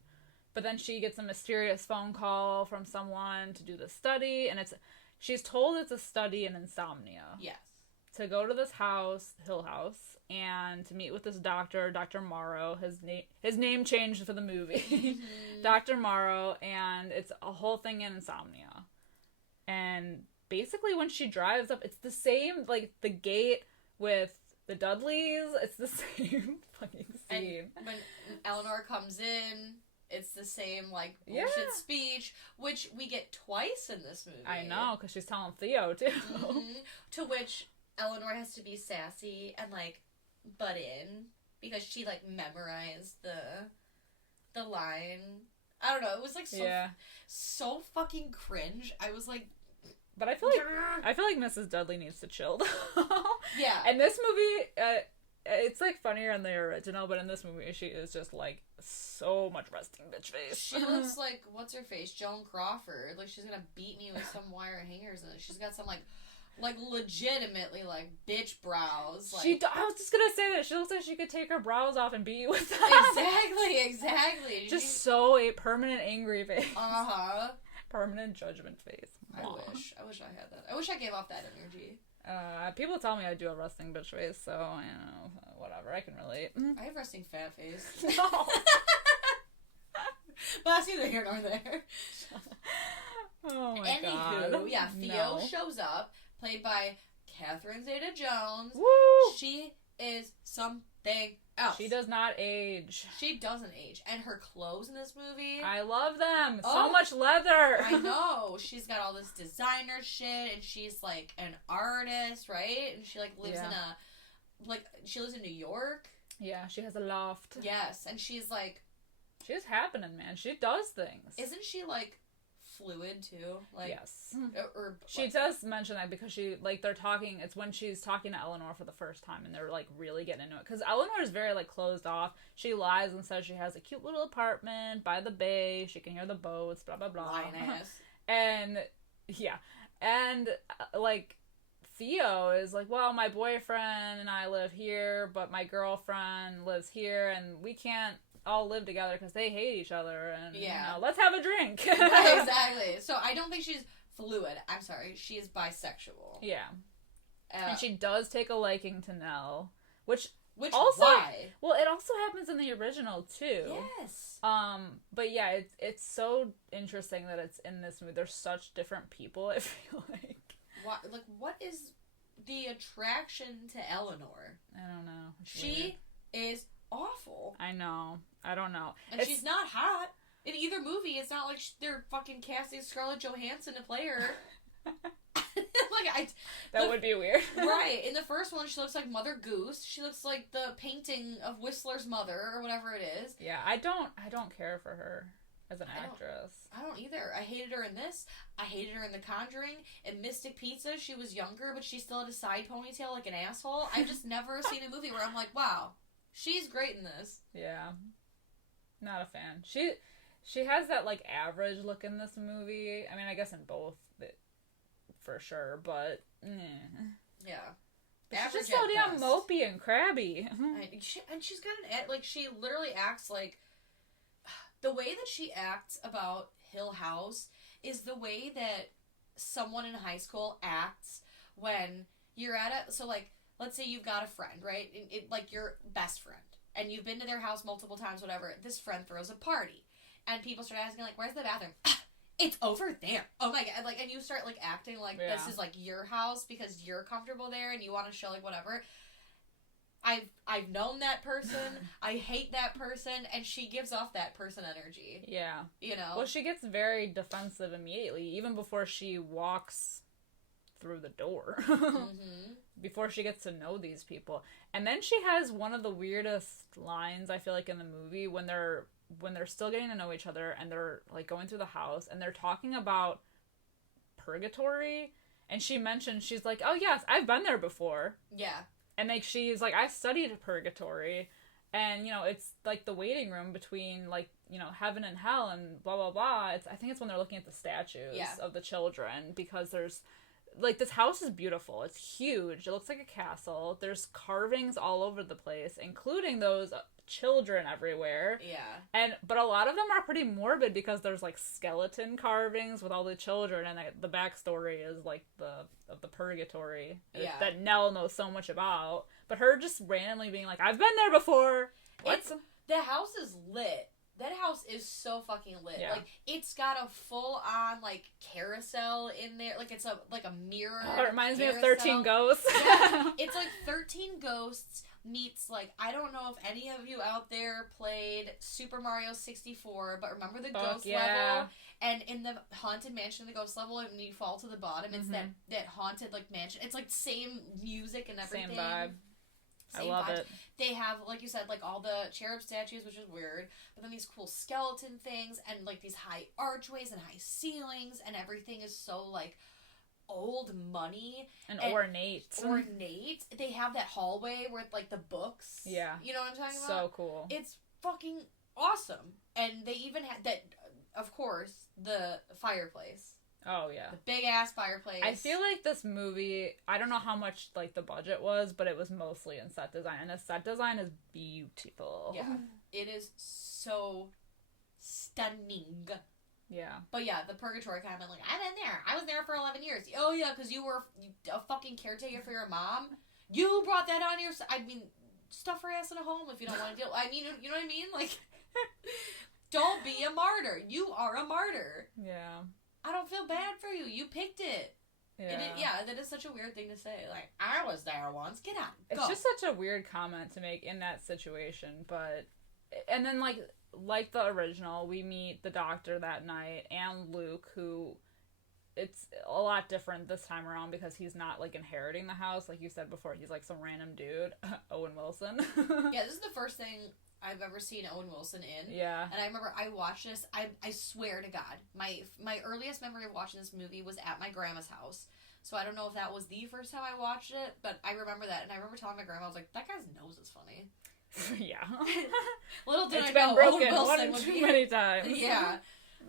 But then she gets a mysterious phone call from someone to do the study, and she's told it's a study in insomnia. Yes. To go to this house, Hill House, and to meet with this doctor, Dr. Morrow. His name changed for the movie. Mm-hmm. Dr. Morrow, and it's a whole thing in insomnia. And basically when she drives up, it's the same, like, the gate with the Dudleys, it's the same fucking scene. And when Eleanor comes in, it's the same, like, bullshit speech, which we get twice in this movie. I know, because she's telling Theo, too. Mm-hmm. To which Eleanor has to be sassy and, like, butt in, because she, like, memorized the line. I don't know, it was, like, so fucking cringe. I was, like... But I feel like Mrs. Dudley needs to chill, though. Yeah. And this movie, it's, like, funnier in the original, but in this movie, she is just, like, so much resting bitch face. She looks like, what's her face? Joan Crawford. Like, she's gonna beat me with some wire hangers in it. She's got some, like legitimately, like, bitch brows. Like, I was just gonna say that. She looks like she could take her brows off and beat you with them. Exactly. Just so a permanent angry face. Uh-huh. Permanent judgment face. I wish I had that. I wish I gave off that energy. People tell me I do a resting bitch face, so, you know, whatever, I can relate. I have resting fat face. No. But that's neither here nor there. Oh my god. Anywho, yeah, Theo shows up, played by Catherine Zeta-Jones. Woo! She is something else. She does not age. She doesn't age. And her clothes in this movie... I love them! So much leather! I know! She's got all this designer shit, and she's, like, an artist, right? And she, like, lives she lives in New York. Yeah, she has a loft. Yes, and she's, like... She's happening, man. She does things. Isn't she, like, fluid, too? Like, yes. She does mention that because they're talking, it's when she's talking to Eleanor for the first time, and they're, like, really getting into it. Because Eleanor is very, like, closed off. She lies and says she has a cute little apartment by the bay. She can hear the boats, blah, blah, blah. Lying ass. And, yeah. And, like... Theo is like, well, my boyfriend and I live here, but my girlfriend lives here, and we can't all live together because they hate each other, and, you know, let's have a drink. Exactly. So I don't think she's fluid. I'm sorry. She is bisexual. Yeah. And she does take a liking to Nell, which also, why? Well, it also happens in the original, too. Yes. But yeah, it's so interesting that it's in this movie. They're such different people, I feel like. What is the attraction to Eleanor? I don't know. She is awful. I know. I don't know. And she's not hot. In either movie, it's not like they're fucking casting Scarlett Johansson to play her. That would be weird. Right. In the first one, she looks like Mother Goose. She looks like the painting of Whistler's mother, or whatever it is. Yeah, I don't care for her as an actress. I don't either. I hated her in this. I hated her in The Conjuring. In Mystic Pizza, she was younger, but she still had a side ponytail like an asshole. I've just never seen a movie where I'm like, wow, she's great in this. Yeah. Not a fan. She has that, like, average look in this movie. I mean, I guess in both, for sure, but... Yeah. But she's just so damn mopey and crabby. And she's got an... Like, she literally acts like... The way that she acts about Hill House is the way that someone in high school acts when you're at a... So, like, let's say you've got a friend, right? Like, your best friend. And you've been to their house multiple times, whatever. This friend throws a party. And people start asking, like, where's the bathroom? It's over there. Oh, my God. Like, and you start, like, acting like this is, like, your house because you're comfortable there and you want to show, like, whatever. I've known that person. I hate that person, and she gives off that person energy. Yeah. You know? Well, she gets very defensive immediately, even before she walks through the door. Mm-hmm. Before she gets to know these people. And then she has one of the weirdest lines, I feel like, in the movie when they're still getting to know each other, and they're, like, going through the house, and they're talking about purgatory, and she mentions, she's like, oh, yes, I've been there before. Yeah. And, like, she's like, I studied purgatory, and, you know, it's, like, the waiting room between, like, you know, heaven and hell and blah, blah, blah. I think it's when they're looking at the statues of the children, because there's, like, this house is beautiful. It's huge. It looks like a castle. There's carvings all over the place, including those children everywhere. Yeah. But a lot of them are pretty morbid because there's, like, skeleton carvings with all the children, and the backstory is, like, of the purgatory that Nell knows so much about. But her just randomly being like, I've been there before. The house is lit. That house is so fucking lit. Yeah. Like, it's got a full-on, like, carousel in there. Like, it's a mirror. Oh, it reminds carousel. me of 13 Ghosts. Yeah. It's like 13 Ghosts meets, like, I don't know if any of you out there played Super Mario 64, but remember the ghost level? And in the Haunted Mansion, the ghost level, and you fall to the bottom, it's that haunted, like, mansion. It's, like, same music and everything. Same vibe. I love it. They have, like you said, like, all the cherub statues, which is weird, but then these cool skeleton things, and, like, these high archways and high ceilings, and everything is so, like, old money. And ornate. Ornate. They have that hallway with, like, the books. Yeah. You know what I'm talking about? So cool. It's fucking awesome. And they even had that, of course, the fireplace. Oh, yeah. The big-ass fireplace. I feel like this movie, I don't know how much, like, the budget was, but it was mostly in set design. And the set design is beautiful. Yeah. It is so stunning. Yeah. But yeah, the purgatory comment, like, I've been there. I was there for 11 years. Oh, yeah, because you were a fucking caretaker for your mom. You brought that on your... I mean, stuff her ass in a home if you don't want to deal... I mean, you know what I mean? Like, don't be a martyr. You are a martyr. Yeah. I don't feel bad for you. You picked it. Yeah. That is such a weird thing to say. Like, I was there once. Get out. Go. It's just such a weird comment to make in that situation, but... And then, like the original, we meet the doctor that night and Luke, who... It's a lot different this time around because he's not, like, inheriting the house. Like you said before, he's, like, some random dude. Owen Wilson. Yeah, this is the first thing I've ever seen Owen Wilson in. Yeah. And I remember I watched this, I swear to God, my earliest memory of watching this movie was at my grandma's house. So I don't know if that was the first time I watched it, but I remember that. And I remember telling my grandma, I was like, that guy's nose is funny. Yeah. Little did it's I been know broken Owen Wilson one would too be... many times. Yeah.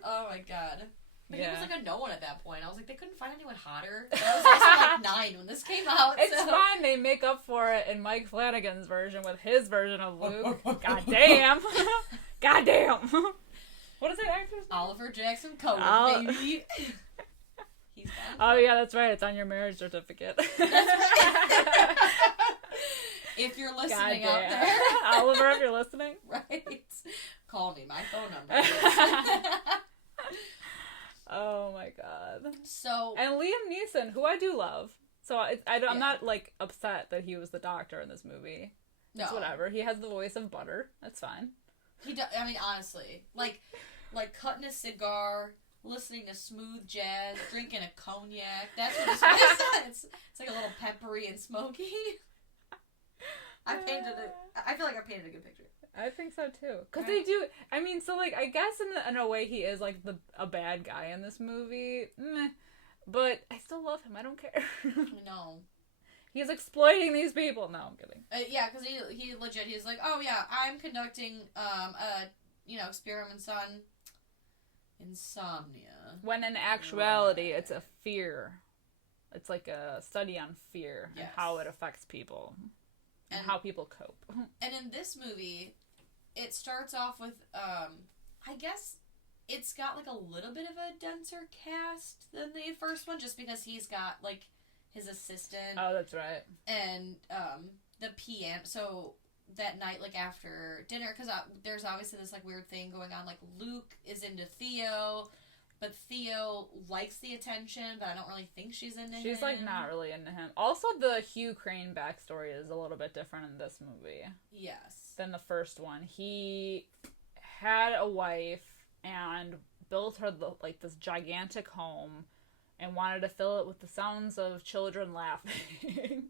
Oh my God. But yeah. he was like a no one at that point. I was like, they couldn't find anyone hotter. But I was also like 9 when this came out. It's so. fine. They make up for it in Mike Flanagan's version with his version of Luke. God damn. God damn. What is that actor's name? Oliver Jackson Cohen, baby. He's fine. Oh, yeah, that's right. It's on your marriage certificate. That's right. If you're listening out there. Oliver, if you're listening. Right. Call me. My phone number is... Oh my God. So and Liam Neeson, who I do love. So I'm not like upset that he was the doctor in this movie. It's whatever. He has the voice of butter. That's fine. He does. I mean, honestly, like cutting a cigar, listening to smooth jazz, drinking a cognac. That's what his voice is. It's like a little peppery and smoky. I feel like I painted a good picture. I think so too. Because they do. I mean, so like I guess in a way he is like a bad guy in this movie. Meh. But I still love him. I don't care. No. He's exploiting these people. No, I'm kidding. Yeah, because he legit. He's like, oh yeah, I'm conducting experiments on insomnia. When in actuality, it's a fear. It's like a study on fear and how it affects people. And how people cope. And in this movie, it starts off with, I guess it's got, like, a little bit of a denser cast than the first one, just because he's got, like, his assistant. Oh, that's right. And, the PM. So, that night, like, after dinner, because there's obviously this, like, weird thing going on. Like, Luke is into Theo, but Theo likes the attention, but I don't really think she's into him. She's, like, not really into him. Also, the Hugh Crane backstory is a little bit different in this movie. Yes. Than the first one. He had a wife and built her, like, this gigantic home and wanted to fill it with the sounds of children laughing.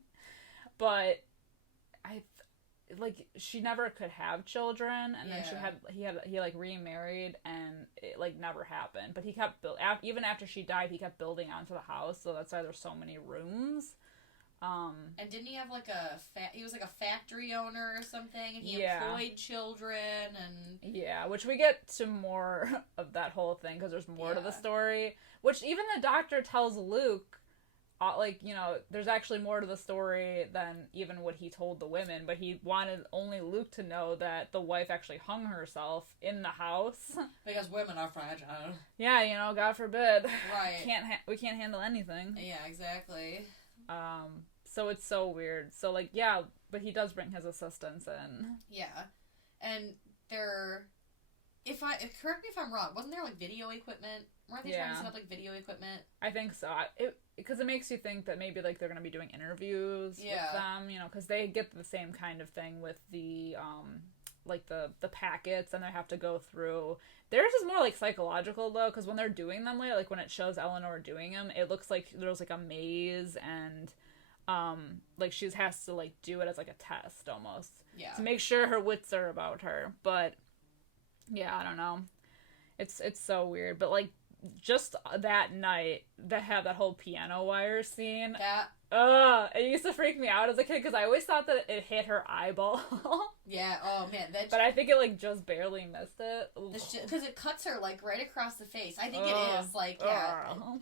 But she never could have children, and then he like remarried, and it like never happened. But he kept even after she died, he kept building onto the house, so that's why there's so many rooms. And didn't he have like he was like a factory owner or something, and he employed children, and which we get to more of that whole thing because there's more to the story. Which even the doctor tells Luke like, you know, there's actually more to the story than even what he told the women, but he wanted only Luke to know that the wife actually hung herself in the house. Because women are fragile. Yeah, you know, God forbid. Right. We can't handle anything. Yeah, exactly. So it's so weird. So, like, yeah, but he does bring his assistants in. Yeah. And correct me if I'm wrong, wasn't there, like, video equipment? Weren't they trying to set up, like, video equipment? I think so. Because it makes you think that maybe, like, they're going to be doing interviews with them, you know, because they get the same kind of thing with the, like, the packets, and they have to go through. Theirs is more, like, psychological, though, because when they're doing them later, like, when it shows Eleanor doing them, it looks like there's, like, a maze, and, like, she has to, like, do it as, like, a test, almost. Yeah. To make sure her wits are about her. But, yeah, I don't know. It's so weird. But, like, just that night, they have that whole piano wire scene. It used to freak me out as a kid because I always thought that it hit her eyeball. Yeah, oh man. But I think it, like, just barely missed it. Because it cuts her, like, right across the face. I think it is, like,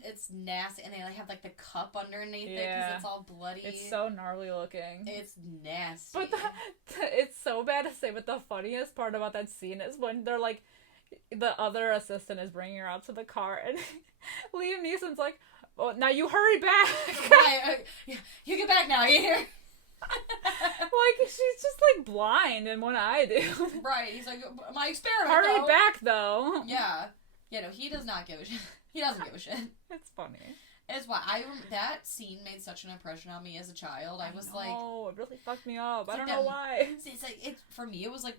it's nasty. And they, like, have, like, the cup underneath it because it's all bloody. It's so gnarly looking. It's nasty. But it's so bad to say, but the funniest part about that scene is when they're, like, the other assistant is bringing her out to the car, and Liam Neeson's like, "Oh, now you hurry back." Right, you get back now, you hear? Like, she's just, like, blind in one eye, dude. Right, he's like, my experiment, hurry back, though. Yeah. Yeah, no, he does not give a shit. He doesn't give a shit. It's funny. It's why that scene made such an impression on me as a child. I was like, oh, it really fucked me up. I don't know why. It's like, for me, it was like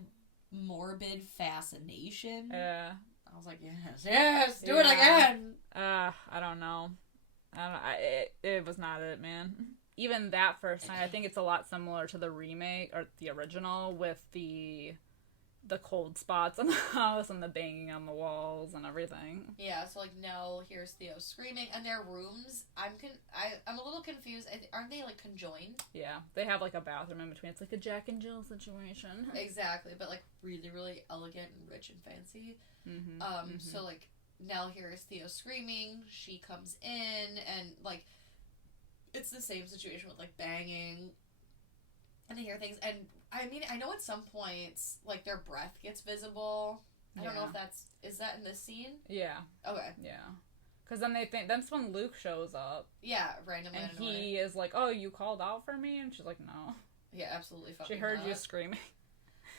morbid fascination. Yeah. I was like, yes, do it again. I don't know. It was not it, man. Even that first night, I think it's a lot similar to the remake or the original with the cold spots on the house and the banging on the walls and everything. Yeah, so, like, Nell hears Theo screaming, and their rooms, I'm a little confused. Aren't they, like, conjoined? Yeah, they have, like, a bathroom in between. It's like a Jack and Jill situation. Exactly, but, like, really, really elegant and rich and fancy. Mm-hmm. So, like, Nell hears Theo screaming, she comes in, and, like, it's the same situation with, like, banging, and they hear things, and I mean, I know at some points, like, their breath gets visible. I don't know if is that in this scene? Yeah. Okay. Yeah. Because then that's when Luke shows up. Yeah, randomly. And he is like, "Oh, you called out for me?" And she's like, "No." Yeah, absolutely fucking She heard you screaming.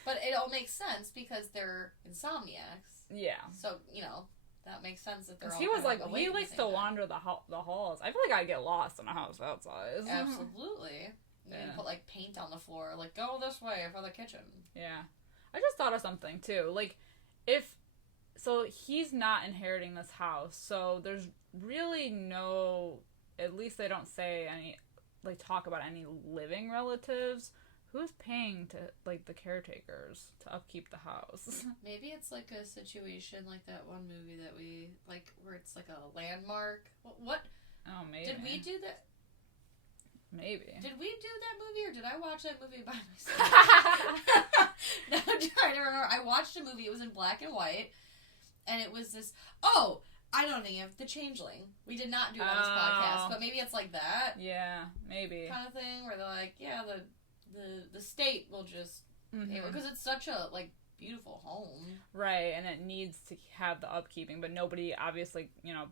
But it all makes sense because they're insomniacs. Yeah. So, you know, that makes sense that they're all he was like, he likes to wander the halls. I feel like I'd get lost in a house that size. Absolutely. Yeah. You put, like, paint on the floor, like, go this way for the kitchen. Yeah. I just thought of something, too. Like, so he's not inheriting this house, so there's really no, at least they don't say any, like, talk about any living relatives. Who's paying to, like, the caretakers to upkeep the house? Maybe it's, like, a situation like that one movie that we, like, where it's, like, a landmark. What? Oh, maybe. Did we do that? Maybe. Did we do that movie, or did I watch that movie by myself? No, I'm trying to remember. I watched a movie. It was in black and white, and it was this... Oh! I don't think of The Changeling. We did not do it on this podcast, but maybe it's like that. Yeah, maybe. Kind of thing, where they're like, yeah, the state will just... Because it's such a, like, beautiful home. Right, and it needs to have the upkeeping, but nobody, obviously, you know...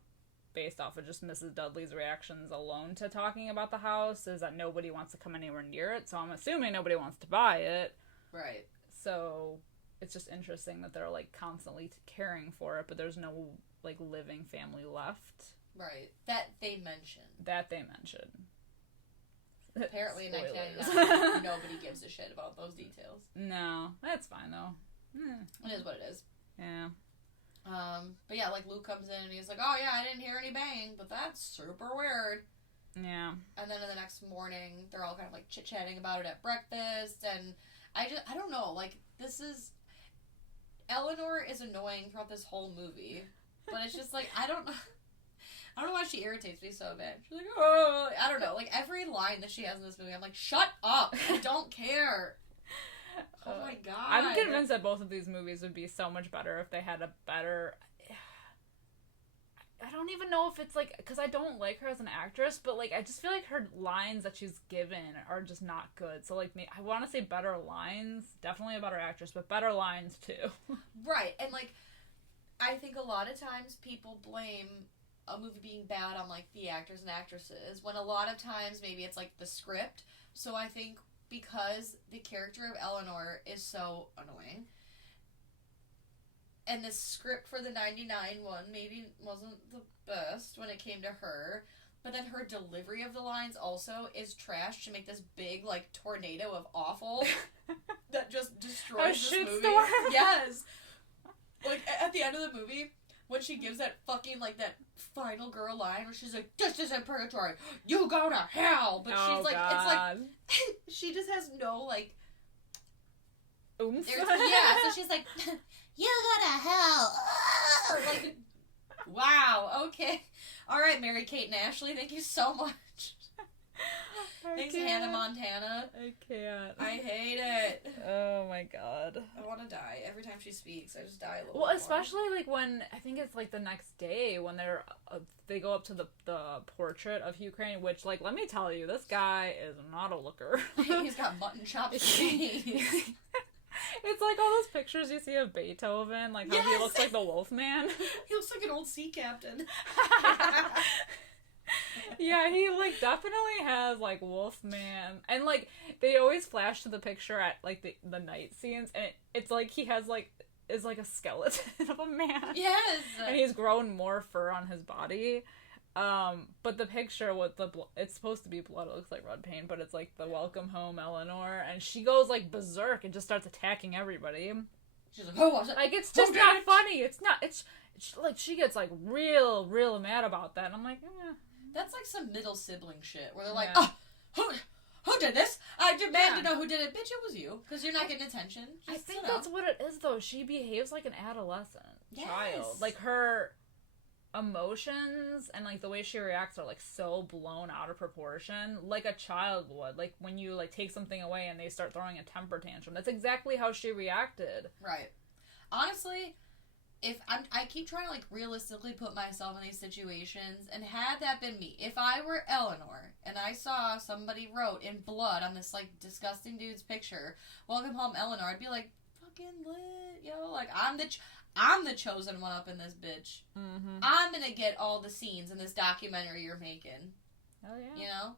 based off of just Mrs. Dudley's reactions alone to talking about the house, is that nobody wants to come anywhere near it, so I'm assuming nobody wants to buy it. Right. So, it's just interesting that they're, like, constantly caring for it, but there's no, like, living family left. Right. That they mention. Apparently in 1999, nobody gives a shit about those details. No. That's fine, though. It is what it is. Yeah. But yeah, like, Luke comes in and he's like, "Oh yeah, I didn't hear any banging, but that's super weird." Yeah. And then in the next morning, they're all kind of, like, chit-chatting about it at breakfast, and I don't know, like, Eleanor is annoying throughout this whole movie, but it's just, like, I don't know why she irritates me so bad. She's like, "Oh," I don't know, like, every line that she has in this movie, I'm like, shut up, I don't care. Oh my god. I'm convinced that both of these movies would be so much better if they had a better... I don't don't even know if it's, like, because I don't like her as an actress, but, like, I just feel like her lines that she's given are just not good. So, like, I want to say better lines. Definitely a better actress, but better lines, too. Right, and, like, I think a lot of times people blame a movie being bad on, like, the actors and actresses, when a lot of times maybe it's, like, the script. So I think because the character of Eleanor is so annoying, and the script for the 99 one maybe wasn't the best when it came to her, but then her delivery of the lines also is trash to make this big, like, tornado of awful that just destroys this movie. Yes! Like, at the end of the movie, when she gives that fucking, like, that final girl line where she's like, this isn't purgatory, you go to hell! But she's like, God. It's like, she just has no, like... oomph. Yeah, so she's like, you go to hell! Like, wow, okay. Alright, Mary-Kate and Ashley, thank you so much. Thanks, Hannah Montana. I can't. I hate it. Oh my god. I want to die. Every time she speaks, I just die a little Well, bit especially, like, when, I think it's, like, the next day, when they go up to the portrait of Hugh Crane, which, like, let me tell you, this guy is not a looker. He's got mutton chops. It's like all those pictures you see of Beethoven, like how he looks like the Wolfman. He looks like an old sea captain. Yeah, he, like, definitely has, like, Wolfman. And, like, they always flash to the picture at, like, the night scenes, and it's like he has, like, is like a skeleton of a man. Yes! And he's grown more fur on his body. But the picture with it's supposed to be blood, it looks like red paint, but it's like the welcome home Eleanor, and she goes, like, berserk and just starts attacking everybody. She's like, oh, was it? Like, it's just not funny. It's not, it's like, she gets, like, real mad about that, and I'm like, eh. That's like some middle sibling shit, where they're like, oh, who did this? I demand to know who did it. Bitch, it was you, because you're not getting attention. I think that's what it is, though. She behaves like an adolescent child. Like, her emotions and, like, the way she reacts are, like, so blown out of proportion, like a child would. Like, when you, like, take something away and they start throwing a temper tantrum. That's exactly how she reacted. Right. Honestly, I keep trying to, like, realistically put myself in these situations, and had that been me, if I were Eleanor, and I saw somebody wrote in blood on this, like, disgusting dude's picture, welcome home, Eleanor, I'd be like, fucking lit, yo, like, I'm the chosen one up in this bitch. Mm-hmm. I'm gonna get all the scenes in this documentary you're making. Oh, yeah. You know?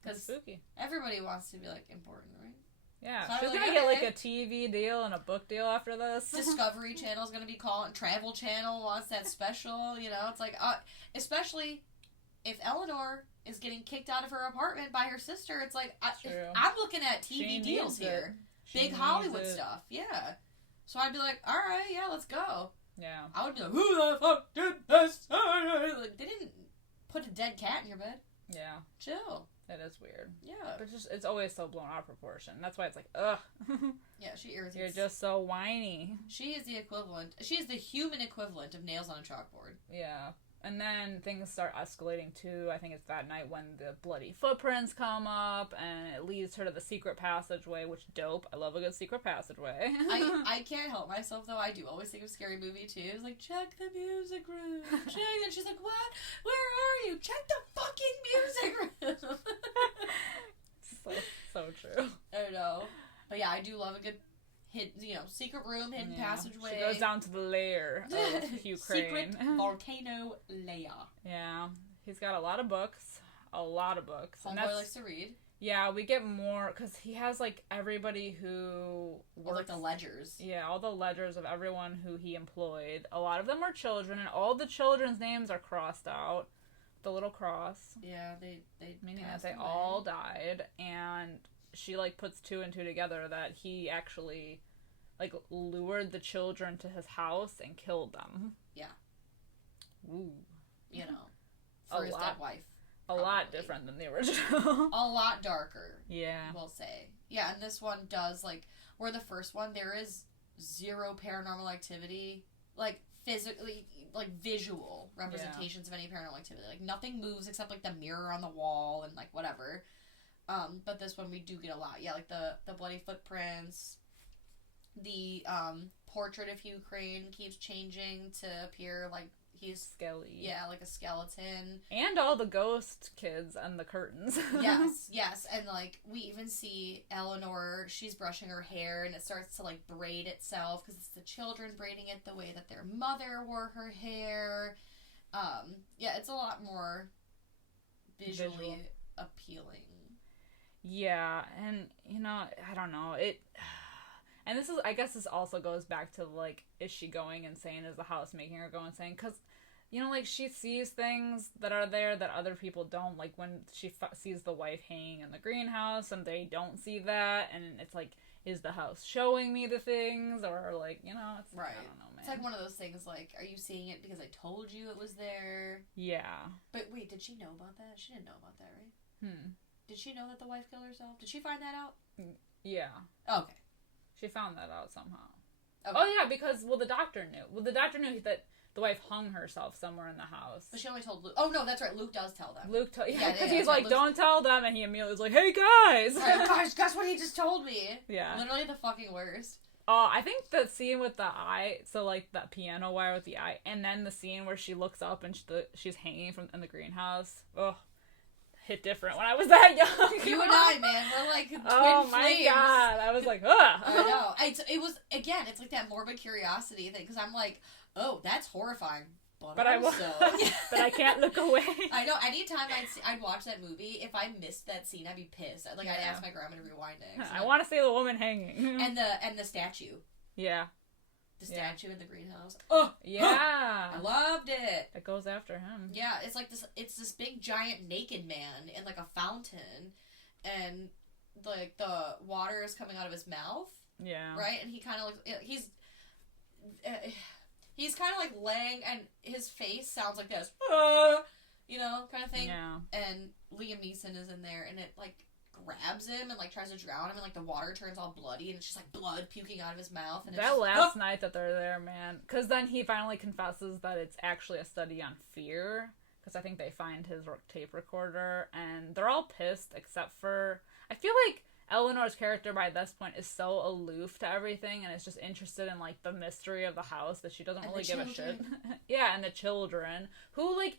Because everybody wants to be, like, important, right? Yeah, so she's gonna get, like, a TV deal and a book deal after this. Discovery Channel's gonna be calling, Travel Channel wants that special, you know? It's like, especially if Eleanor is getting kicked out of her apartment by her sister, it's like, I'm looking at TV deals here. Big Hollywood stuff, yeah. So I'd be like, alright, yeah, let's go. Yeah. I would be like, who the fuck did this? Like, they didn't put a dead cat in your bed. Yeah. Chill. It is weird. Yeah. But it's always so blown out of proportion. That's why it's like, ugh. Yeah, she irritates. You're just so whiny. She is the equivalent. She is the human equivalent of nails on a chalkboard. Yeah. And then things start escalating too. I think it's that night when the bloody footprints come up, and it leads her to the secret passageway, which dope. I love a good secret passageway. I can't help myself, though. I do always think of Scary Movie, too. It's like, check the music room. Check. And she's like, what? Where are you? Check the fucking music room. so true. I know. But yeah, I do love a good secret room, hidden passageway. She goes down to the lair of Hugh Crane. Secret volcano lair. Yeah. He's got a lot of books. Homeboy likes to read. Yeah, we get more, because he has, like, everybody who works. Like the ledgers. Yeah, all the ledgers of everyone who he employed. A lot of them are children, and all the children's names are crossed out. The little cross. Yeah, they meaning that they all died, and she, like, puts two and two together that he actually, like, lured the children to his house and killed them. Yeah. Ooh. You know. For his dead wife. Probably. A lot different than the original. A lot darker. Yeah. We'll say. Yeah, and this one does, like, where the first one, there is zero paranormal activity. Like, physically, like, visual representations of any paranormal activity. Like, nothing moves except, like, the mirror on the wall and, like, whatever. But this one we do get a lot. Yeah, like the bloody footprints. The portrait of Hugh Crane keeps changing to appear like he's skelly. Yeah, like a skeleton. And all the ghost kids and the curtains. Yes. And, like, we even see Eleanor, she's brushing her hair, and it starts to, like, braid itself, because it's the children braiding it the way that their mother wore her hair. Yeah, it's a lot more visually appealing. Yeah, and, you know, I don't know, and this is, I guess this also goes back to, like, is she going insane? Is the house making her go insane? Because, you know, like, she sees things that are there that other people don't, like, when she sees the wife hanging in the greenhouse, and they don't see that, and it's like, is the house showing me the things, or, like, you know, it's, right. I don't know, man. It's like one of those things, like, are you seeing it because I told you it was there? Yeah. But wait, did she know about that? She didn't know about that, right? Did she know that the wife killed herself? Did she find that out? Yeah. Okay. She found that out somehow. Okay. Oh, yeah, because, well, the doctor knew. Well, the doctor knew that the wife hung herself somewhere in the house. But she only told Luke. Oh, no, that's right. Luke does tell them. Luke told... Yeah, because yeah, he's like, Luke's... don't tell them, and he immediately was like, hey, guys! Right, guys, guess what he just told me? Yeah. Literally the fucking worst. I think the scene with the eye, so, like, that piano wire with the eye, and then the scene where she looks up and she's hanging in the greenhouse. Ugh. Hit different when I was that young. You and I, man, we're like twin oh my flames. God, I was like, ugh. I know. It was, again, it's like that morbid curiosity thing, because I'm like, oh, that's horrifying, but also... but I can't look away. I know, anytime I'd watch that movie, if I missed that scene, I'd be pissed. I'd ask my grandma to rewind it. I want to see the woman hanging. And the statue. Yeah. The statue in the greenhouse. Oh! Yeah! I loved it! It goes after him. Yeah, it's like this big giant naked man in like a fountain, and like the water is coming out of his mouth. Yeah. Right? And he kind of looks, he's kind of like laying, and his face sounds like this. You know, kind of thing. Yeah. And Liam Neeson is in there, and it like grabs him and like tries to drown him, and like the water turns all bloody, and it's just like blood puking out of his mouth. And that last night that they're there, man, because then he finally confesses that it's actually a study on fear, because I think they find his tape recorder, and they're all pissed except for, I feel like Eleanor's character by this point is so aloof to everything, and is just interested in like the mystery of the house that she doesn't really give a shit. Yeah, and the children who, like,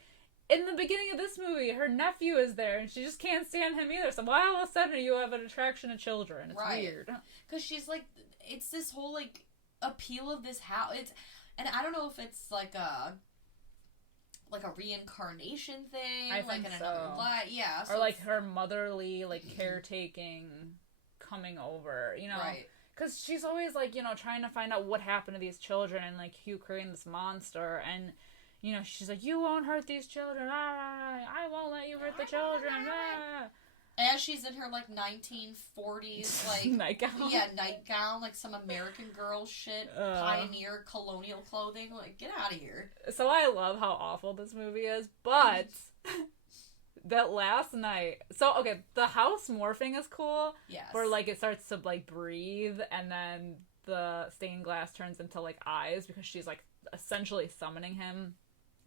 in the beginning of this movie, her nephew is there, and she just can't stand him either. So why all of a sudden you have an attraction to children? It's weird. Because she's like, it's this whole like appeal of this house. And I don't know if it's like a reincarnation thing. I think in so. Another life. Yeah. So or like her motherly, like, caretaking coming over, you know? Right. Because she's always like, you know, trying to find out what happened to these children, and like Hugh creating this monster, and you know, she's like, you won't hurt these children. I won't let you hurt the children. As she's in her, like, 1940s, like... nightgown? Yeah, nightgown, like some American Girl shit, pioneer colonial clothing. Like, get out of here. So I love how awful this movie is, but that last night... So, okay, the house morphing is cool. Yes. Where, like, it starts to, like, breathe, and then the stained glass turns into, like, eyes, because she's, like, essentially summoning him.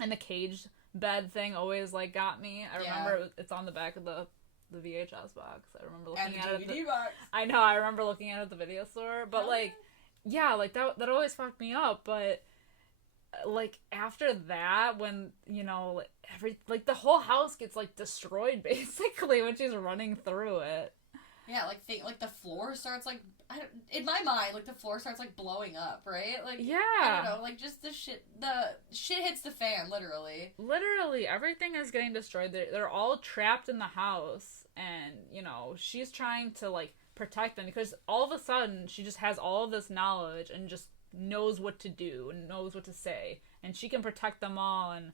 And the cage bed thing always, like, got me. I remember it's on the back of the VHS box. I remember looking at it. And the DVD box. I know, I remember looking at it at the video store. But, like, yeah, like, that always fucked me up. But, like, after that, when, you know, like, the whole house gets, like, destroyed, basically, when she's running through it. Yeah, like the floor starts, like, in my mind, like, the floor starts, like, blowing up, right? Like, yeah. I don't know, like, just the shit hits the fan, literally. Literally, everything is getting destroyed. They're all trapped in the house, and, you know, she's trying to, like, protect them, because all of a sudden, she just has all of this knowledge, and just knows what to do, and knows what to say, and she can protect them all, and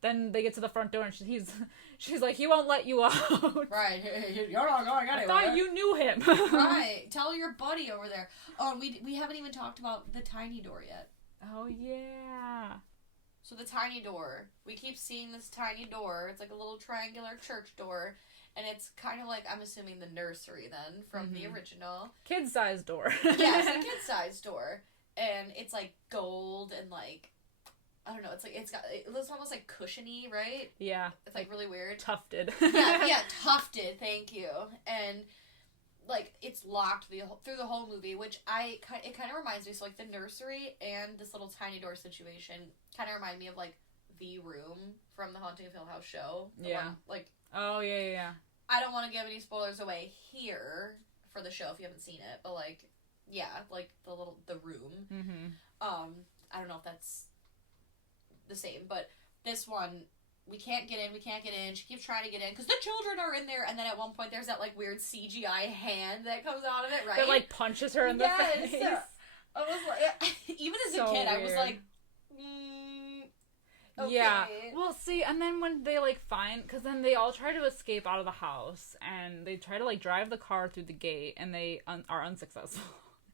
then they get to the front door, and she's like, he won't let you out. Right. You're not going anywhere. I thought you knew him. Right. Tell your buddy over there. Oh, and we haven't even talked about the tiny door yet. Oh, yeah. So the tiny door. We keep seeing this tiny door. It's like a little triangular church door. And it's kind of like, I'm assuming, the nursery then from the original. Kid-sized door. Yeah, it's a kid-sized door. And it's like gold and like, I don't know, it looks almost like cushiony, right? Yeah. It's like really weird. Tufted. yeah, tufted, thank you. And like, it's locked through the whole movie, which it kind of reminds me, so like the nursery and this little tiny door situation kind of remind me of like the room from the Haunting of Hill House show. Yeah. One, like... Oh, yeah. I don't want to give any spoilers away here for the show if you haven't seen it, but, like, yeah, like, the room. Mm-hmm. I don't know if that's the same, but this one, we can't get in, she keeps trying to get in, because the children are in there, and then at one point there's that, like, weird CGI hand that comes out of it, right? That, like, punches her in the face. I was like, even as a kid, weird. I was like, okay. Yeah. Well, see, and then when they, like, because then they all try to escape out of the house, and they try to, like, drive the car through the gate, and they are unsuccessful.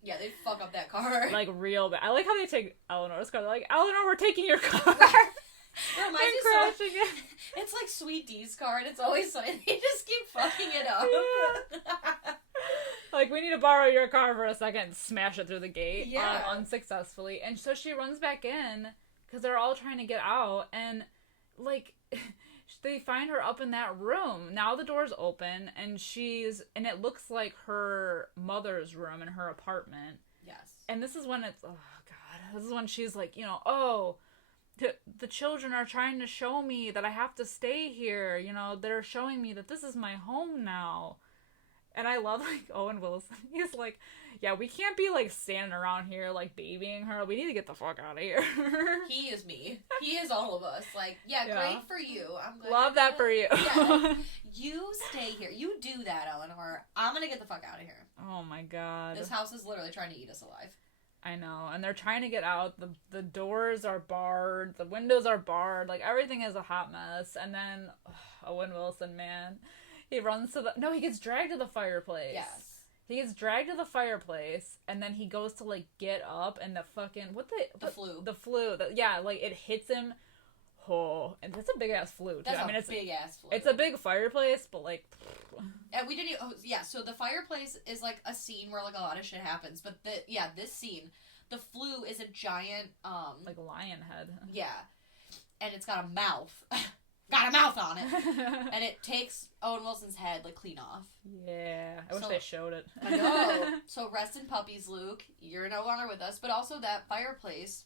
Yeah, they fuck up that car. Like, real bad. I like how they take Eleanor's car. They're like, Eleanor, we're taking your car. It reminds me crashing it. It's like Sweet D's car, and it's always funny. They just keep fucking it up. Yeah. Like, we need to borrow your car for a second and smash it through the gate. Yeah. Unsuccessfully. And so she runs back in, because they're all trying to get out, and, like, they find her up in that room. Now the door's open, and it looks like her mother's room in her apartment. Yes. And this is when this is when she's like, oh, the children are trying to show me that I have to stay here. They're showing me that this is my home now. And I love, like, Owen Wilson. He's like, yeah, we can't be, like, standing around here, like, babying her. We need to get the fuck out of here. He is me. He is all of us. Like, yeah. Great for you. I'm glad. Love that for you. Yeah. You stay here. You do that, Eleanor. I'm gonna get the fuck out of here. Oh, my God. This house is literally trying to eat us alive. I know. And they're trying to get out. The doors are barred. The windows are barred. Like, everything is a hot mess. And then, Owen Wilson, man... He runs to he gets dragged to the fireplace. Yes. He gets dragged to the fireplace, and then he goes to, like, get up, and the fucking, the flu. The flu. Like, it hits him. Oh, and it's a big-ass flu, too. That's a big-ass flu. It's a big fireplace, but, like... And we didn't so the fireplace is, like, a scene where, like, a lot of shit happens, but this scene, the flu is a giant, like, lion head. Yeah. And it's got a mouth. Got a mouth on it. And it takes Owen Wilson's head, like, clean off. Yeah. I wish they showed it. I know. So rest in puppies, Luke. You're no longer with us. But also that fireplace,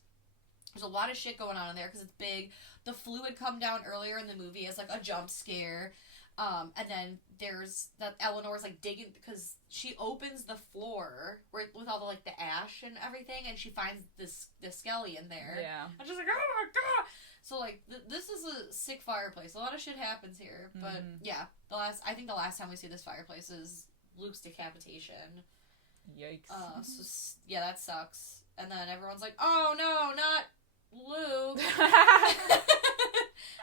there's a lot of shit going on in there because it's big. The flu had come down earlier in the movie as, like, a jump scare. And then there's that Eleanor's, like, digging because she opens the floor with all the, like, the ash and everything, and she finds the skelly in there. Yeah. And she's like, oh my God! So, like, this is a sick fireplace. A lot of shit happens here. But, yeah, I think the last time we see this fireplace is Luke's decapitation. Yikes. So, yeah, that sucks. And then everyone's like, oh, no, not Luke.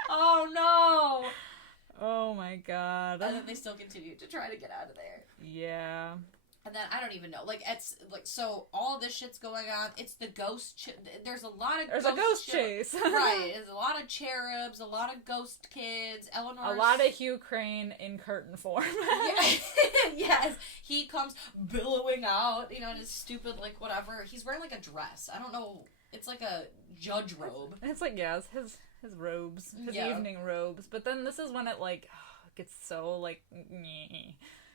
Oh, no. Oh, my God. And then they still continue to try to get out of there. Yeah. And then, I don't even know. Like, it's, like, so all this shit's going on. It's the ghost... There's a lot of There's a ghost chase. Right. There's a lot of cherubs, a lot of ghost kids. Eleanor's... A lot of Hugh Crane in curtain form. Yes. He comes billowing out, in his stupid, like, whatever. He's wearing, like, a dress. I don't know. It's like a judge robe. It's like, yes, his robes. His evening robes. But then this is when it, like, gets so, like...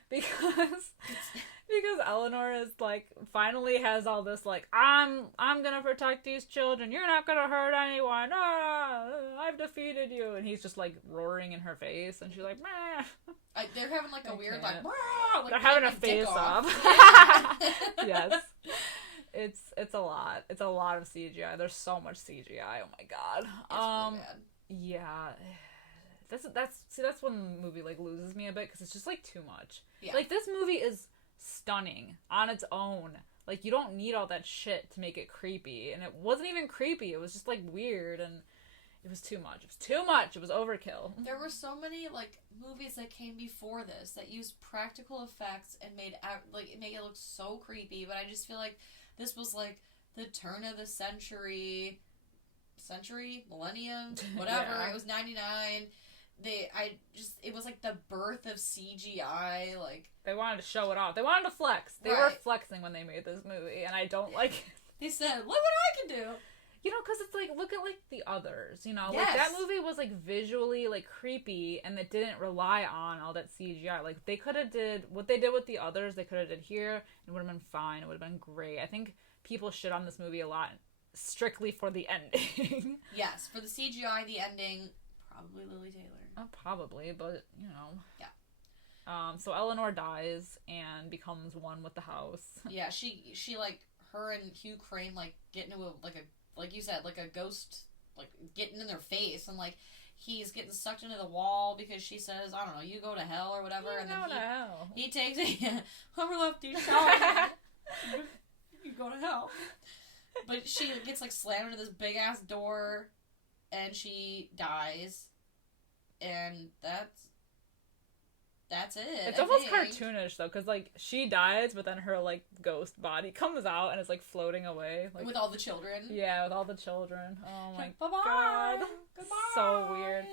Because Eleanor is, like, finally has all this, like, I'm gonna protect these children, you're not gonna hurt anyone, I've defeated you, and he's just, like, roaring in her face, and she's like, meh. They're having, like, a weird, like, they're having a face-off. Yes. It's a lot. It's a lot of CGI. There's so much CGI, oh my God. It's really bad. Yeah. That's when the movie, like, loses me a bit, because it's just, like, too much. Yeah. Like, this movie is stunning on its own. Like, you don't need all that shit to make it creepy, and it wasn't even creepy. It was just, like, weird, and it was too much. It was too much. It was overkill. There were so many, like, movies that came before this that used practical effects and made it look so creepy, but I just feel like this was, like, the turn of the century, millennium, whatever. Yeah. It was 99. It was like the birth of CGI, like... They wanted to show it off. They wanted to flex. They were flexing when they made this movie, and I don't like it. They said, look what I can do! Because it's like, look at, like, the others, Yes. Like, that movie was, like, visually, like, creepy, and it didn't rely on all that CGI. Like, they could have did, what they did with the others, they could have did here, and it would have been fine. It would have been great. I think people shit on this movie a lot strictly for the ending. Yes, for the CGI, the ending, probably Lily Taylor. Probably, but, you know. Yeah. So Eleanor dies and becomes one with the house. Yeah, she like, her and Hugh Crane, like, get into like you said, like a ghost, like, getting in their face, and, like, he's getting sucked into the wall because she says, I don't know, you go to hell or whatever, and then he takes it, whoever left you, you go to hell. But she gets, like, slammed into this big-ass door, and she dies, and that's it. It's almost cartoonish, though, because, like, she dies, but then her, like, ghost body comes out and is, like, floating away. Like, with all the children. Yeah, with all the children. Oh, my Bye-bye. God. Goodbye. So weird.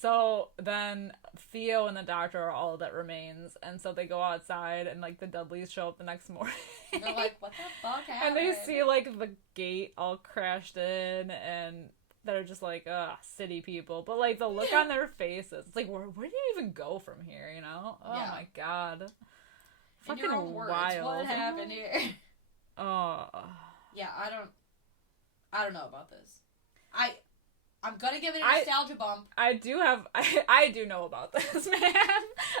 So then Theo and the doctor are all that remains, and so they go outside, and, like, the Dudleys show up the next morning. They're like, what the fuck happened? And they see, like, the gate all crashed in, and they're just like, city people. But, like, the look on their faces, it's like, where do you even go from here, you know? Oh, yeah. my God. In your own words, wild. what happened here? Oh. Yeah, I don't know about this. I'm gonna give it a nostalgia bump. I do know about this, man.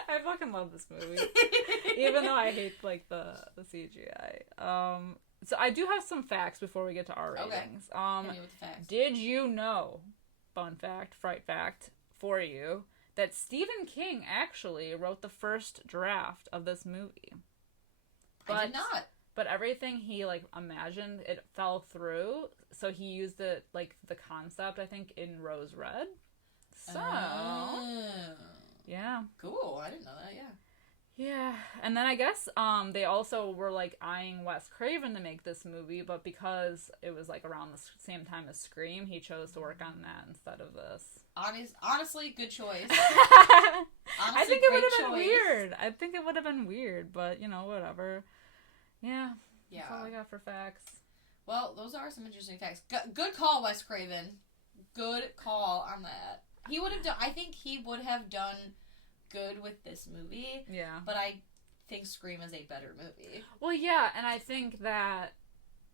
I fucking love this movie. Even though I hate, like, the CGI. So I do have some facts before we get to our ratings. Hit me with the facts. Did you know, fun fact, fright fact for you, that Stephen King actually wrote the first draft of this movie? I did not. But everything he, like, imagined, it fell through, so he used it, like, the concept, I think, in Rose Red. So, yeah. Cool, I didn't know that, yeah. Yeah, and then I guess they also were, like, eyeing Wes Craven to make this movie, but because it was, like, around the same time as Scream, he chose to work on that instead of this. Honestly, good choice. I think it would have been weird. I think it would have been weird, but, you know, whatever. Yeah. That's all I got for facts. Well, those are some interesting facts. Good call, Wes Craven. Good call on that. He would have done. I think he would have done good with this movie. Yeah. But I think Scream is a better movie. Well, yeah, and I think that,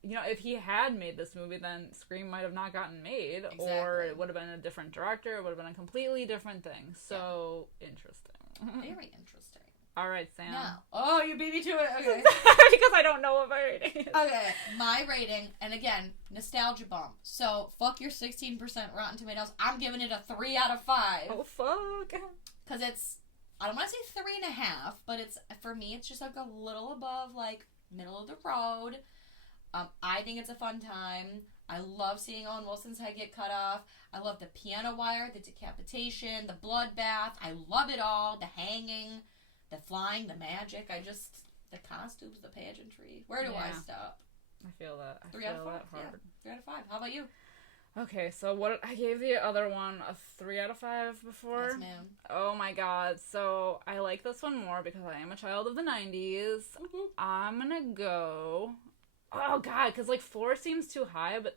you know, if he had made this movie, then Scream might have not gotten made, or it would have been a different director. It would have been a completely different thing. So interesting. Very interesting. All right, Sam. Now, oh, you beat me to it. Okay. Because I don't know what my rating is. Okay, my rating, and again, nostalgia bump. So, fuck your 16% Rotten Tomatoes. I'm giving it a 3 out of 5. Oh, fuck. Because it's, I don't want to say 3.5, but it's, for me, it's just like a little above, like, middle of the road. I think it's a fun time. I love seeing Owen Wilson's head get cut off. I love the piano wire, the decapitation, the bloodbath. I love it all. The hanging. The flying, the magic, the costumes, the pageantry. Where do I stop? I feel that. 3 out of 5. Hard. Yeah, 3 out of 5. How about you? Okay, so what I gave the other one a 3 out of 5 before. Yes, ma'am. Oh my God! So I like this one more because I am a child of the '90s. Mm-hmm. I'm gonna go. Oh God, because like 4 seems too high, but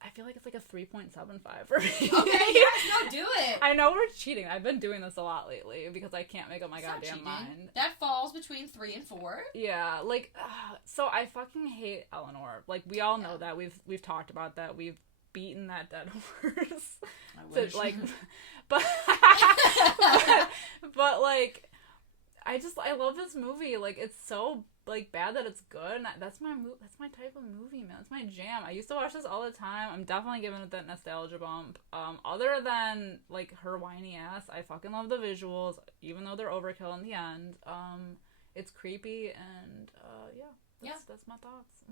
I feel like it's like a 3.75 for me. Okay, yes, no, do it. I know we're cheating. I've been doing this a lot lately because I can't make up my goddamn mind. That falls between 3 and 4. Yeah, like, so I fucking hate Eleanor. Like, we all know that. We've talked about that. We've beaten that dead horse. I wish. So, like, but like, I love this movie. Like, it's so like bad that it's good. And that's my type of movie, man. It's my jam. I used to watch this all the time. I'm definitely giving it that nostalgia bump. Other than like her whiny ass, I fucking love the visuals, even though they're overkill in the end. It's creepy and that's my thoughts.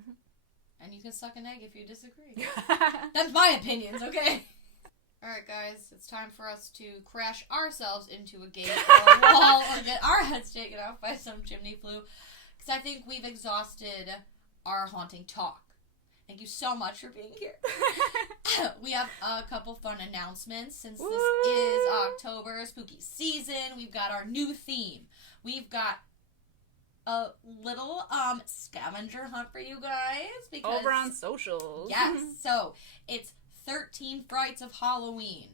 And you can suck an egg if you disagree. That's my opinions, okay? Alright guys, it's time for us to crash ourselves into a gate or a wall or get our heads taken off by some chimney flue. Because I think we've exhausted our haunting talk. Thank you so much for being here. We have a couple fun announcements since this is October, spooky season. We've got our new theme. We've got a little scavenger hunt for you guys. Because, over on socials. Yes. So, it's 13 Frights of Halloween.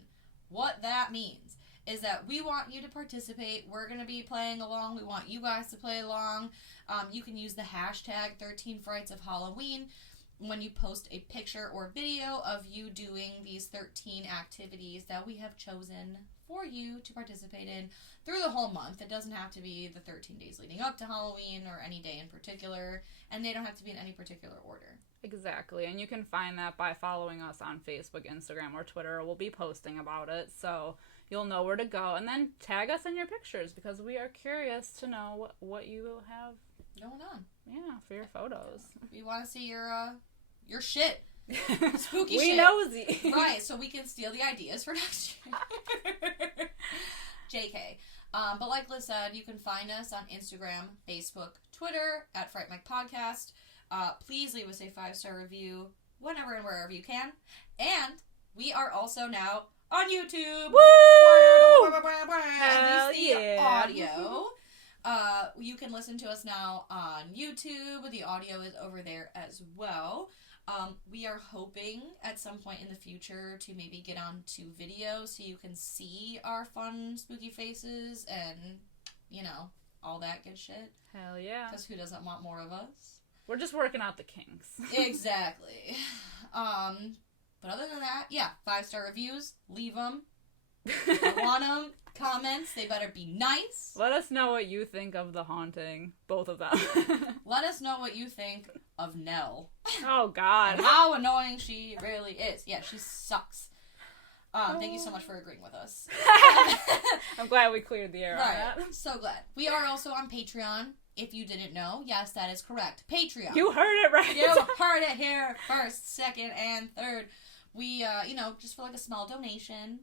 What that means is that we want you to participate. We're going to be playing along. We want you guys to play along. You can use the hashtag 13 Frights of Halloween. when you post a picture or video of you doing these 13 activities that we have chosen for you to participate in through the whole month. It doesn't have to be the 13 days leading up to Halloween or any day in particular, and they don't have to be in any particular order. Exactly, and you can find that by following us on Facebook, Instagram, or Twitter. We'll be posting about it, so you'll know where to go. And then tag us in your pictures, because we are curious to know what you have going on. Yeah, for your photos. We want to see your shit. Spooky we shit. Nosy. Right, so we can steal the ideas for next year. JK. But like Liz said, you can find us on Instagram, Facebook, Twitter, at Fright Mic Podcast. Please leave us a 5-star review whenever and wherever you can. And we are also now on YouTube. Woo! At least the yeah. audio. You can listen to us now on YouTube. The audio is over there as well. We are hoping at some point in the future to maybe get on to video so you can see our fun, spooky faces and, all that good shit. Hell yeah. Because who doesn't want more of us? We're just working out the kinks. Exactly. But other than that, 5-star reviews. Leave them. I want them. Comments. They better be nice. Let us know what you think of the haunting. Both of them. Let us know what you think of Nell. Oh, God. And how annoying she really is. Yeah, she sucks. Thank you so much for agreeing with us. I'm glad we cleared the air on that. So glad. We are also on Patreon. If you didn't know, yes, that is correct. Patreon. You heard it right. You heard it here first, second, and third. We, just for like a small donation,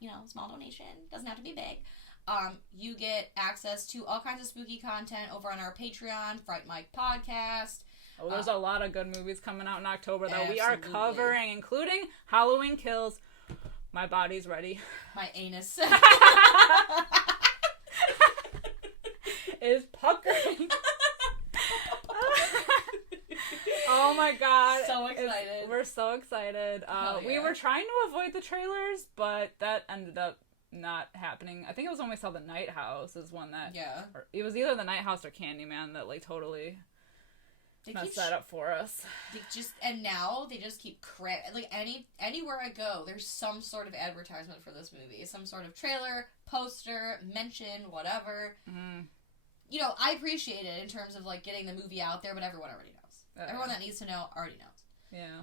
doesn't have to be big. You get access to all kinds of spooky content over on our Patreon, Fright Mic Podcast. Oh, there's a lot of good movies coming out in October that we are Absolutely. covering, including Halloween Kills. My body's ready. My anus. Is puckering. Oh my god. So excited. We're so excited. We were trying to avoid the trailers, but that ended up not happening. I think it was when we saw The Night House is one that... Yeah. It was either The Night House or Candyman that, totally messed that up for us. Now they just keep anywhere I go, there's some sort of advertisement for this movie. Some sort of trailer, poster, mention, whatever. Mm-hmm. I appreciate it in terms of, getting the movie out there, but everyone already knows. Everyone that needs to know already knows. Yeah.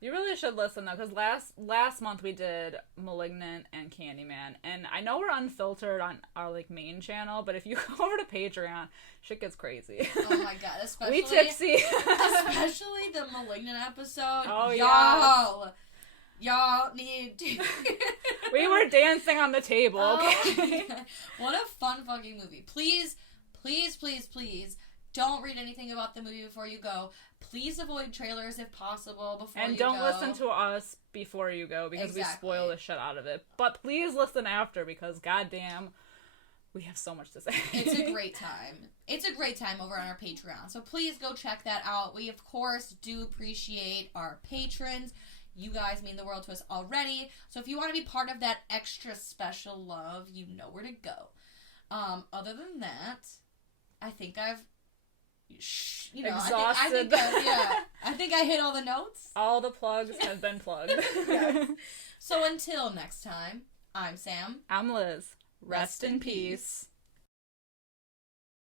You really should listen, though, because last month we did Malignant and Candyman, and I know we're unfiltered on our, main channel, but if you go over to Patreon, shit gets crazy. Oh my god, especially... We tipsy. Especially the Malignant episode. Oh, Y'all need to... We were dancing on the table, okay? Oh, what a fun fucking movie. Please, please, please, please, don't read anything about the movie before you go. Please avoid trailers if possible before you go. And don't listen to us before you go, because we spoil the shit out of it. But please listen after, because goddamn, we have so much to say. It's a great time. It's a great time over on our Patreon. So please go check that out. We, of course, do appreciate our patrons. You guys mean the world to us already. So if you want to be part of that extra special love, you know where to go. Other than that, I think I've... exhausted. I think I hit all the notes. All the plugs have been plugged. Yes. So until next time, I'm Sam. I'm Liz. Rest in peace.